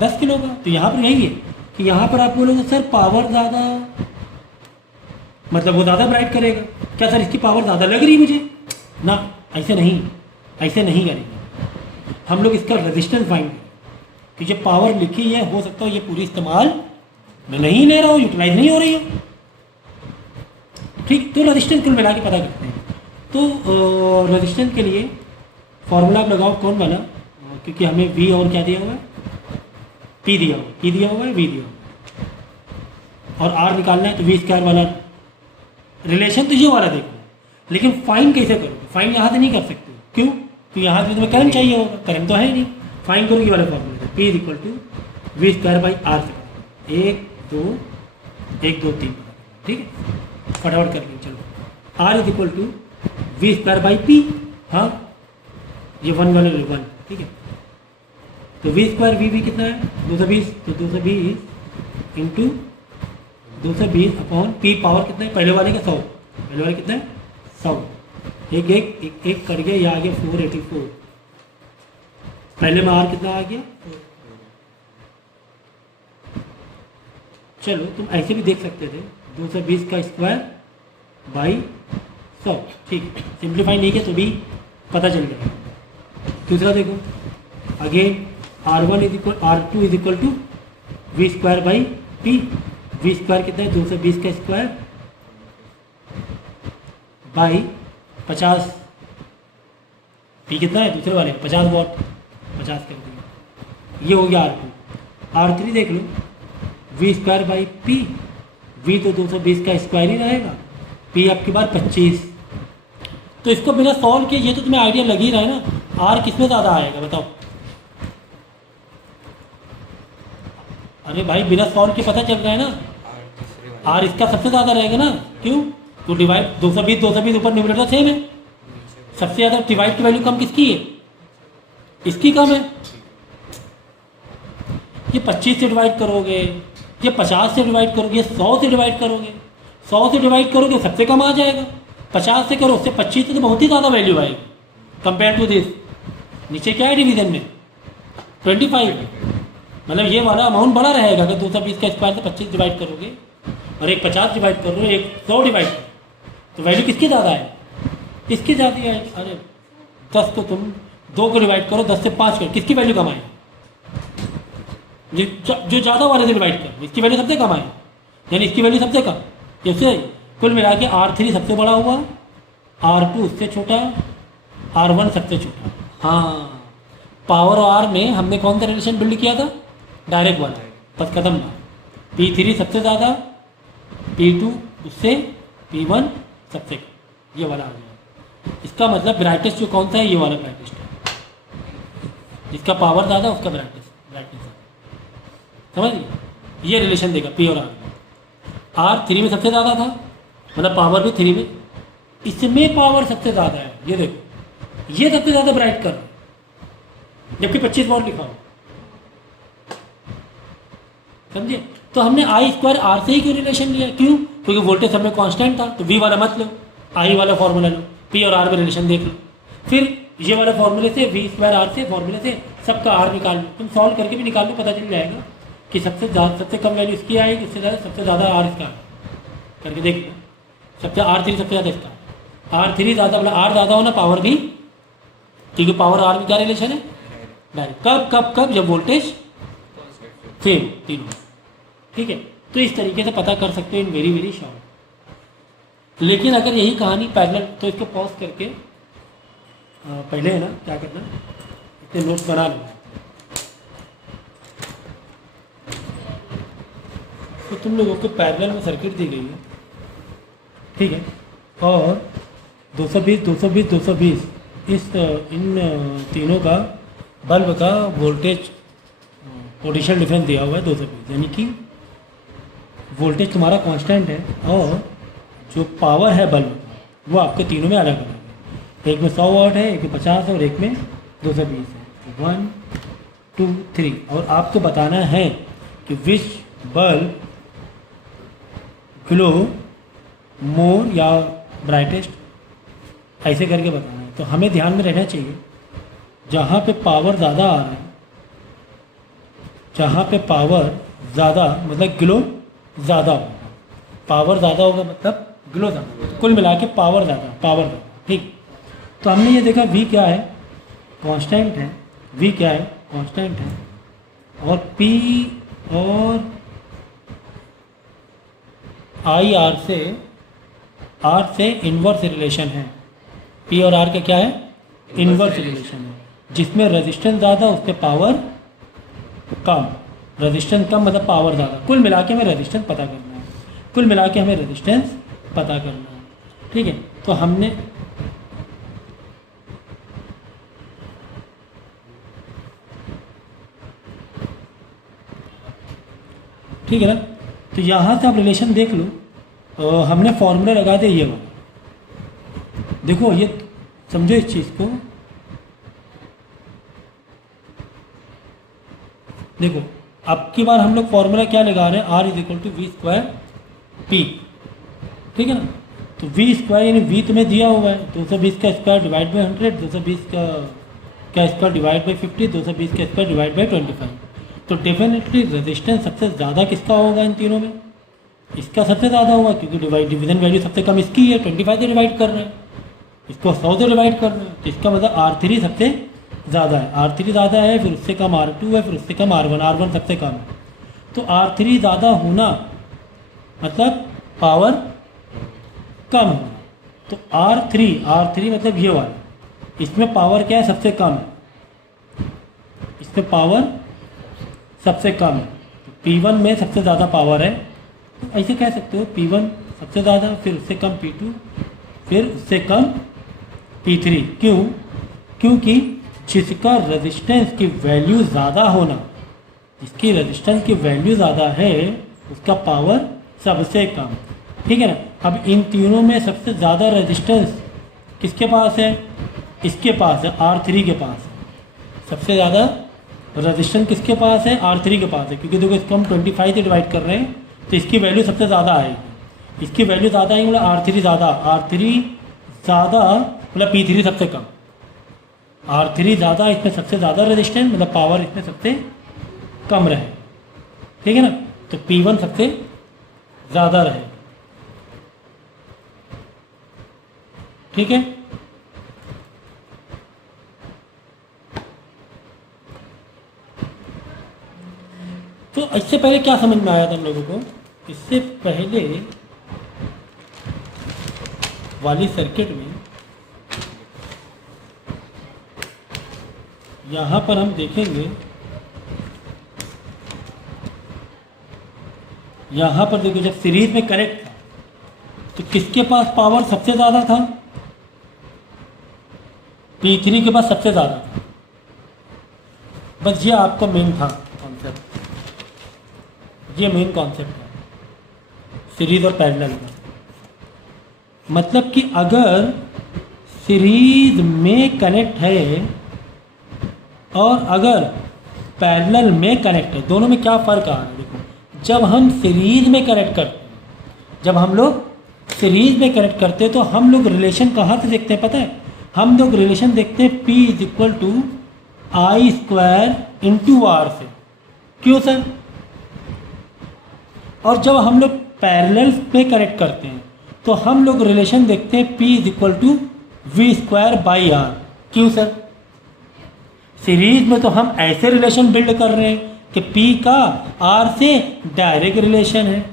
10 किलो का। तो यहाँ पर यही है कि यहाँ पर आप बोलोगे सर पावर ज़्यादा, मतलब वो ज़्यादा ब्राइट करेगा। क्या सर इसकी पावर ज़्यादा लग रही मुझे ना, ऐसे नहीं, ऐसे नहीं करेंगे हम लोग। इसका रेजिस्टेंस फाइंड करें कि जो पावर लिखी है हो सकता है ये पूरी इस्तेमाल में नहीं ले रहा हो, यूटिलाइज नहीं हो रही है, ठीक। तो रेजिस्टेंस कुल मिला के पता करते हैं। तो रेजिस्टेंस के लिए फॉर्मूला आप लगाओ कौन वाला, क्योंकि हमें V और क्या दिया हुआ है, P दिया हुआ है, P दिया हुआ है, V दिया हुआ है, और R निकालना है तो V² वाला रिलेशन तो ये वाला देखो। लेकिन फाइन कैसे करोगे, फाइन यहाँ से नहीं कर सकते। क्यों, तो यहाँ से तुम्हें करंट चाहिए होगा, करंट तो है नहीं। फाइन करो ये वाला फॉर्मूला, P = V²/R से 1 2 1 2 3, ठीक है। फटाफट करके चलो। R = V²/P, हाँ ये 1 वाले 1, ठीक है। तो V² VV कितना है 220, तो 220 इंटू 220 अपॉन P पावर कितना है, पहले वाले का 100, पहले वाले कितना है 100, एक एक एक एक कर गया, ये आ गया 484। पहले में R कितना आ गया, चलो तुम ऐसे भी देख सकते थे 220 का स्क्वायर बाई 100, ठीक। सिंप्लीफाई नहीं किया तो भी पता चल गया। दूसरा देखो अगेन R2 = V²/P। V² कितना है 220 का स्क्वायर बाई 50, P कितना है दूसरे वाले 50 वाट, 50 कर दिया, ये हो गया R2। R3 देख लो V²/P, V तो 220 का स्क्वायर ही रहेगा, P आपके बाद 25। तो इसको बिना सॉल्व किए ये तो तुम्हें आइडिया लग ही रहा है ना, R किसमें ज़्यादा आएगा बताओ। अरे भाई बिना सॉल्व के पता चल रहा है ना, R इसका सबसे ज़्यादा रहेगा ना। क्यों, तो डिवाइड 220 ऊपर न्यूमरेटर सेम है, सबसे ज़्यादा डिवाइड की वैल्यू कम किसकी है, इसकी कम है। ये 25 से डिवाइड करोगे, ये 50 से डिवाइड करोगे, ये 100 से डिवाइड करोगे, 100 से डिवाइड करोगे सबसे कम आ जाएगा, 50 से करो उससे 25 से तो बहुत ही ज़्यादा वैल्यू आएगी कंपेयर टू दिस। नीचे क्या है डिवीजन में 25, मतलब ये वाला अमाउंट बड़ा रहेगा। अगर 220 का स्क्वायर से 25 डिवाइड करोगे और एक 50 डिवाइड कर रहे हो, एक 100 डिवाइड करो, तो वैल्यू किसकी ज़्यादा है, इसकी ज़्यादा है। अरे 10 को तुम 2 को डिवाइड करो, 10 से 5 करो, किसकी वैल्यू कम आएगी, जो ज़्यादा वाले से डिवाइड करो इसकी वैल्यू सबसे कम आएगी, यानी इसकी वैल्यू सबसे कम। जैसे कुल मिला के R3 सबसे बड़ा हुआ, R2 उससे छोटा, R1 सबसे छोटा। हाँ, पावर और R में हमने कौन सा रिलेशन बिल्ड किया था, डायरेक्ट वाला, बस खत्म ना। P3 सबसे ज़्यादा, P2 उससे, P1 सबसे कम, ये वाला आ गया। इसका मतलब ब्राइटेस्ट जो कौन सा है, ये वाला ब्राइटेस्ट है, जिसका पावर ज़्यादा उसका ब्राइटेस्ट समझ लीजिए। ये रिलेशन देगा P और R 3 में सबसे ज़्यादा था, मतलब पावर भी 3 में, इसमें पावर सबसे ज़्यादा है। ये देखो ये सबसे ज़्यादा ब्राइट कर, जबकि 25 वॉट लिखा हो, समझे। तो हमने I² R से ही क्यों रिलेशन लिया, क्यों, क्योंकि वोल्टेज सब में कांस्टेंट था। तो V वाला मत लो, I वाला फॉर्मूला लो, P और R में रिलेशन देख लो, फिर ये वाला फॉर्मूले से V² R से फॉर्मूले से सबका R निकाल लो। तुम सॉल्व करके भी निकाल लो, पता चल जाएगा कि सबसे कम वैल्यू इसकी आएगी, उससे ज़्यादा सबसे ज़्यादा R इसका करके देख लो। सबसे R3 सबसे ज़्यादा इसका, R3 ज़्यादा, मतलब R ज़्यादा होना पावर भी, क्योंकि पावर R में क्या रिलेशन है, डायरेक्ट। कब कब कब, जब वोल्टेज सेम तीनों, ठीक है। तो इस तरीके से पता कर सकते हो इन वेरी वेरी शॉर्ट। लेकिन अगर यही कहानी पैरेलल, तो इसको पॉज करके पहले है ना क्या करना, इतने नोट्स बना लो। तो तुम लोगों को पैरेलल में सर्किट दी गई है, ठीक है, और 220 220 220 इस इन तीनों का बल्ब का वोल्टेज पोटेंशियल डिफरेंस दिया हुआ है 220, यानी कि वोल्टेज तुम्हारा कांस्टेंट है और जो पावर है बल्ब का वो आपके तीनों में अलग अलग है। एक में 100 वाट है, एक में 50 है और एक में 220 है। 1 2 3 और आपको बताना है कि विच बल्ब ग्लो मोर या ब्राइटेस्ट, ऐसे करके बताना है। तो हमें ध्यान में रहना चाहिए जहाँ पे पावर ज़्यादा आ रहा है, जहाँ पे पावर ज़्यादा मतलब ग्लो ज़्यादा होगा, पावर ज़्यादा होगा मतलब ग्लो ज़्यादा होगा, कुल मिला के पावर ज़्यादा। ठीक, तो हमने ये देखा V क्या है, कांस्टेंट है, V क्या है, कांस्टेंट है, और P और I R से इन्वर्स रिलेशन है। P और R का क्या है, इन्वर्स रिलेशन है। जिसमें रेजिस्टेंस ज़्यादा उस पर पावर कम, रेजिस्टेंस कम मतलब पावर ज़्यादा। कुल मिला के हमें रेजिस्टेंस पता करना है, कुल मिला के हमें रेजिस्टेंस पता करना है। ठीक है, तो हमने ठीक है ना, तो यहाँ से आप रिलेशन देख लो। हमने फॉर्मूला लगा दिया ये वाला, देखो ये समझो इस चीज़ को। देखो अब की बार हम लोग फॉर्मूला क्या लगा रहे हैं, R = V²P, ठीक है ना। तो V² यानी V तुम्हें दिया हुआ है 220 का स्क्वायर डिवाइड बाई 100, 220 का स्क्वायर डिवाइड बाई 50, 220 का स्क्वायर डिवाइड बाई 25। तो डेफिनेटली रेजिस्टेंस सबसे ज़्यादा किसका होगा इन तीनों में, इसका सबसे ज़्यादा होगा, क्योंकि डिवीजन वैल्यू सबसे कम इसकी है, 25 से डिवाइड कर रहे हैं, इसको 100 से डिवाइड कर रहे हैं, तो इसका मतलब R3 सबसे ज़्यादा है। R3 ज़्यादा है, फिर उससे कम R2 है, फिर उससे कम R1 सबसे कम है। तो R3 ज़्यादा होना मतलब पावर कम होना। तो R3 मतलब ये वाला, इसमें पावर क्या है, सबसे कम है, इसमें पावर सबसे कम है। तो P1 में सबसे ज़्यादा पावर है, तो ऐसे कह सकते हो P1 सबसे ज़्यादा, फिर उससे कम P2, फिर उससे कम P3। क्यों, क्योंकि जिसका रेजिस्टेंस की वैल्यू ज़्यादा होना, जिसकी रेजिस्टेंस की वैल्यू ज़्यादा है उसका पावर सबसे कम। ठीक है ना। अब इन तीनों में सबसे ज़्यादा रेजिस्टेंस किसके पास है, इसके पास है, R3 के पास है। सबसे ज़्यादा रेजिस्टेंस किसके पास है, R3 के पास है, क्योंकि देखो इसको हम 25 से डिवाइड कर रहे हैं तो इसकी वैल्यू सबसे ज़्यादा आएगी। इसकी वैल्यू ज़्यादा आएगी मतलब R3 ज़्यादा मतलब P3 सबसे कम। R3 ज़्यादा, इसमें सबसे ज़्यादा रेजिस्टेंस मतलब पावर इसमें सबसे कम रहे, ठीक है ना। तो P1 सबसे ज़्यादा रहे, ठीक है। तो इससे पहले क्या समझ में आया था हम लोगों को, इससे पहले वाली सर्किट में यहाँ पर हम देखेंगे, यहाँ पर देखो जब सीरीज में कनेक्ट था तो किसके पास पावर सबसे ज़्यादा था, P3 के पास सबसे ज़्यादा था। बस ये आपका मेन था कॉन्सेप्ट, ये मेन कॉन्सेप्ट है सीरीज और पैरेलल का। मतलब कि अगर सीरीज में कनेक्ट है और अगर पैरेलल में कनेक्ट है, दोनों में क्या फ़र्क आ रहा है। देखो जब हम सीरीज में कनेक्ट करते हैं, जब हम लोग सीरीज में कनेक्ट करते हैं तो हम लोग रिलेशन कहाँ से देखते हैं पता है, हम लोग रिलेशन देखते हैं P = I² × R से। क्यों सर, और जब हम लोग पैरेलल में कनेक्ट करते हैं तो हम लोग रिलेशन देखते हैं P = V²/R। क्यों सर, सीरीज में तो हम ऐसे रिलेशन बिल्ड कर रहे हैं कि P का R से डायरेक्ट रिलेशन है,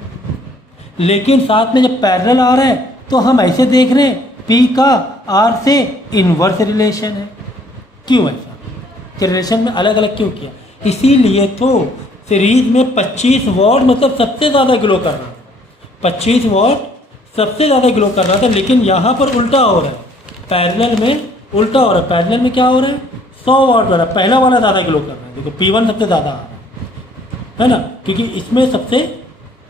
लेकिन साथ में जब पैरेलल आ रहा है तो हम ऐसे देख रहे हैं P का R से इन्वर्स रिलेशन है। क्यों ऐसा, कि रिलेशन में अलग अलग क्यों किया, इसीलिए तो सीरीज में 25 वॉट मतलब सबसे ज़्यादा ग्लो कर रहा है, 25 वॉट सबसे ज़्यादा ग्लो कर रहा था, लेकिन यहाँ पर उल्टा हो रहा है, पैरेलल में उल्टा हो रहा है। पैरेलल में क्या हो रहा है, 100 वाट वाला पहला वाला ज़्यादा ग्लो कर रहा है। देखो P1 सबसे ज़्यादा आ रहा है ना, क्योंकि इसमें सबसे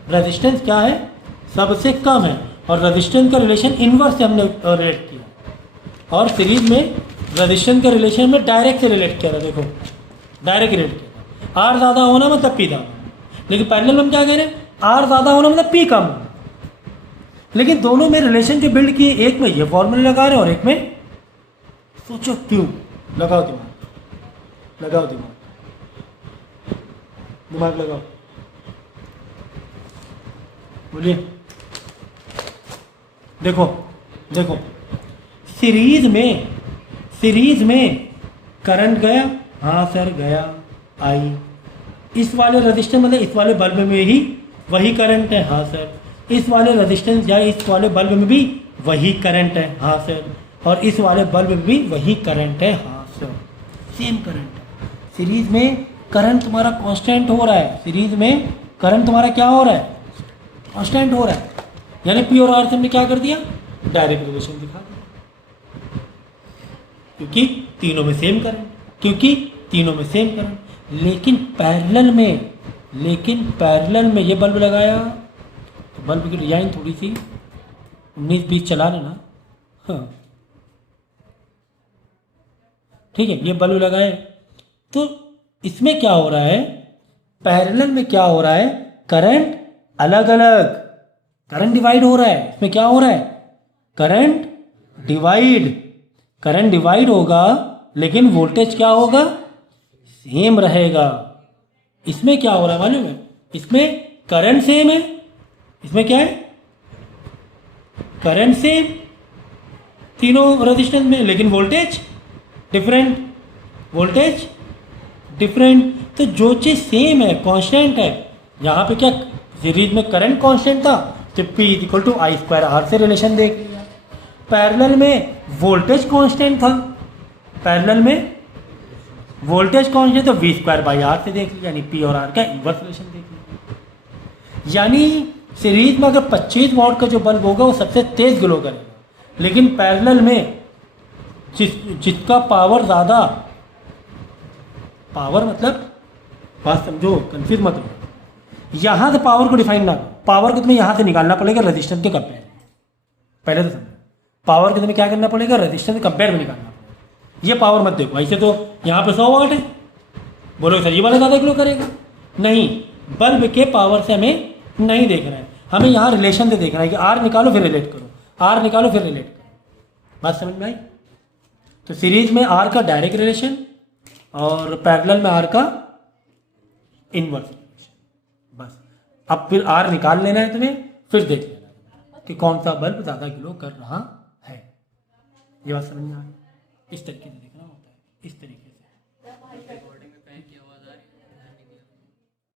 रेजिस्टेंस क्या है, सबसे कम है, और रेजिस्टेंस का रिलेशन इनवर्स से हमने रिलेट किया, और सीरीज में रेजिस्टेंस के रिलेशन में डायरेक्ट से रिलेट किया था। देखो डायरेक्ट रिलेट किया, आर ज़्यादा होना मतलब P ज़्यादा, लेकिन पैरेलल में हम क्या कह रहे हैं, आर ज़्यादा होना मतलब P कम होना। लेकिन दोनों में रिलेशन जो बिल्ड किए, एक में ये फॉर्मूला लगा रहे हैं और एक में सोचो क्यों। लगाओ दिमाग, लगाओ दिमाग, दिमाग लगाओ, बोलिए। देखो देखो सीरीज में करंट गया, हाँ सर गया, आई। इस वाले रजिस्टेंस मतलब इस वाले बल्ब में ही वही करंट है, हाँ सर। इस वाले रेजिस्टेंस या इस वाले बल्ब में भी वही करंट है, हाँ सर। और इस वाले बल्ब में भी वही करंट है, हाँ सर। सेम करंट है। सीरीज में करंट तुम्हारा कांस्टेंट हो रहा है, सीरीज में करंट तुम्हारा क्या हो रहा है, कांस्टेंट हो रहा है। यानी पी और आर से हमने क्या कर दिया, डायरेक्ट रिलेशन दिखा दिया, क्योंकि तीनों में सेम करंट। लेकिन पैरेलल में ये बल्ब लगाया, तो बल्ब की डिजाइन थोड़ी सी 19-20 चला लेना, हाँ ठीक है। ये बल्ब लगाए तो इसमें क्या हो रहा है, पैरेलल में क्या हो रहा है, करंट अलग अलग, करंट डिवाइड हो रहा है। इसमें क्या हो रहा है, करंट डिवाइड होगा, लेकिन वोल्टेज क्या होगा, सेम रहेगा। इसमें क्या हो रहा है मालूम है, इसमें करंट सेम है, इसमें क्या है, करंट सेम तीनों रेजिस्टेंस में, लेकिन वोल्टेज डिफरेंट। तो जो चीज़ सेम है, कांस्टेंट है, यहाँ पे क्या सीरीज में करंट कांस्टेंट था, तो P = I²R से रिलेशन देख लिया। पैरेलल में वोल्टेज कांस्टेंट था, तो V²/R से देख लिया, यानी P और R का इन्वर्स रिलेशन देख लिया। यानी सीरीज में अगर 25 वाट का जो बल्ब होगा वो सबसे तेज ग्लो करेगा, लेकिन पैरेलल में जिसका पावर ज़्यादा, पावर मतलब बात समझो, कंफ्यूज मत हो। यहाँ से पावर को डिफाइन ना करो, पावर को तुम्हें यहाँ से निकालना पड़ेगा रेजिस्टेंस के कंपेयर। पहले तो समझो, पावर को तुम्हें क्या करना पड़ेगा, रेजिस्टेंस के कंपेयर में निकालना पड़ेगा। ये पावर मत देखो, ऐसे तो यहाँ पे 100 वाट है, बोलो सर ये वाला ज़्यादा ग्लो करेगा, नहीं, बल्ब के पावर से हमें नहीं देख रहा है, हमें यहाँ रिलेशन से देखना है कि आर निकालो फिर रिलेट करो, बात समझ में आई। तो सीरीज में आर का डायरेक्ट रिलेशन और पैरेलल में आर का इनवर्स रिलेशन, बस। अब फिर आर निकाल लेना है तुम्हें, फिर देख लेना कि कौन सा बल्ब ज़्यादा ग्लो कर रहा है। ये बात समझ में आ गई। इस तरीके से देखना होता है, इस तरीके से।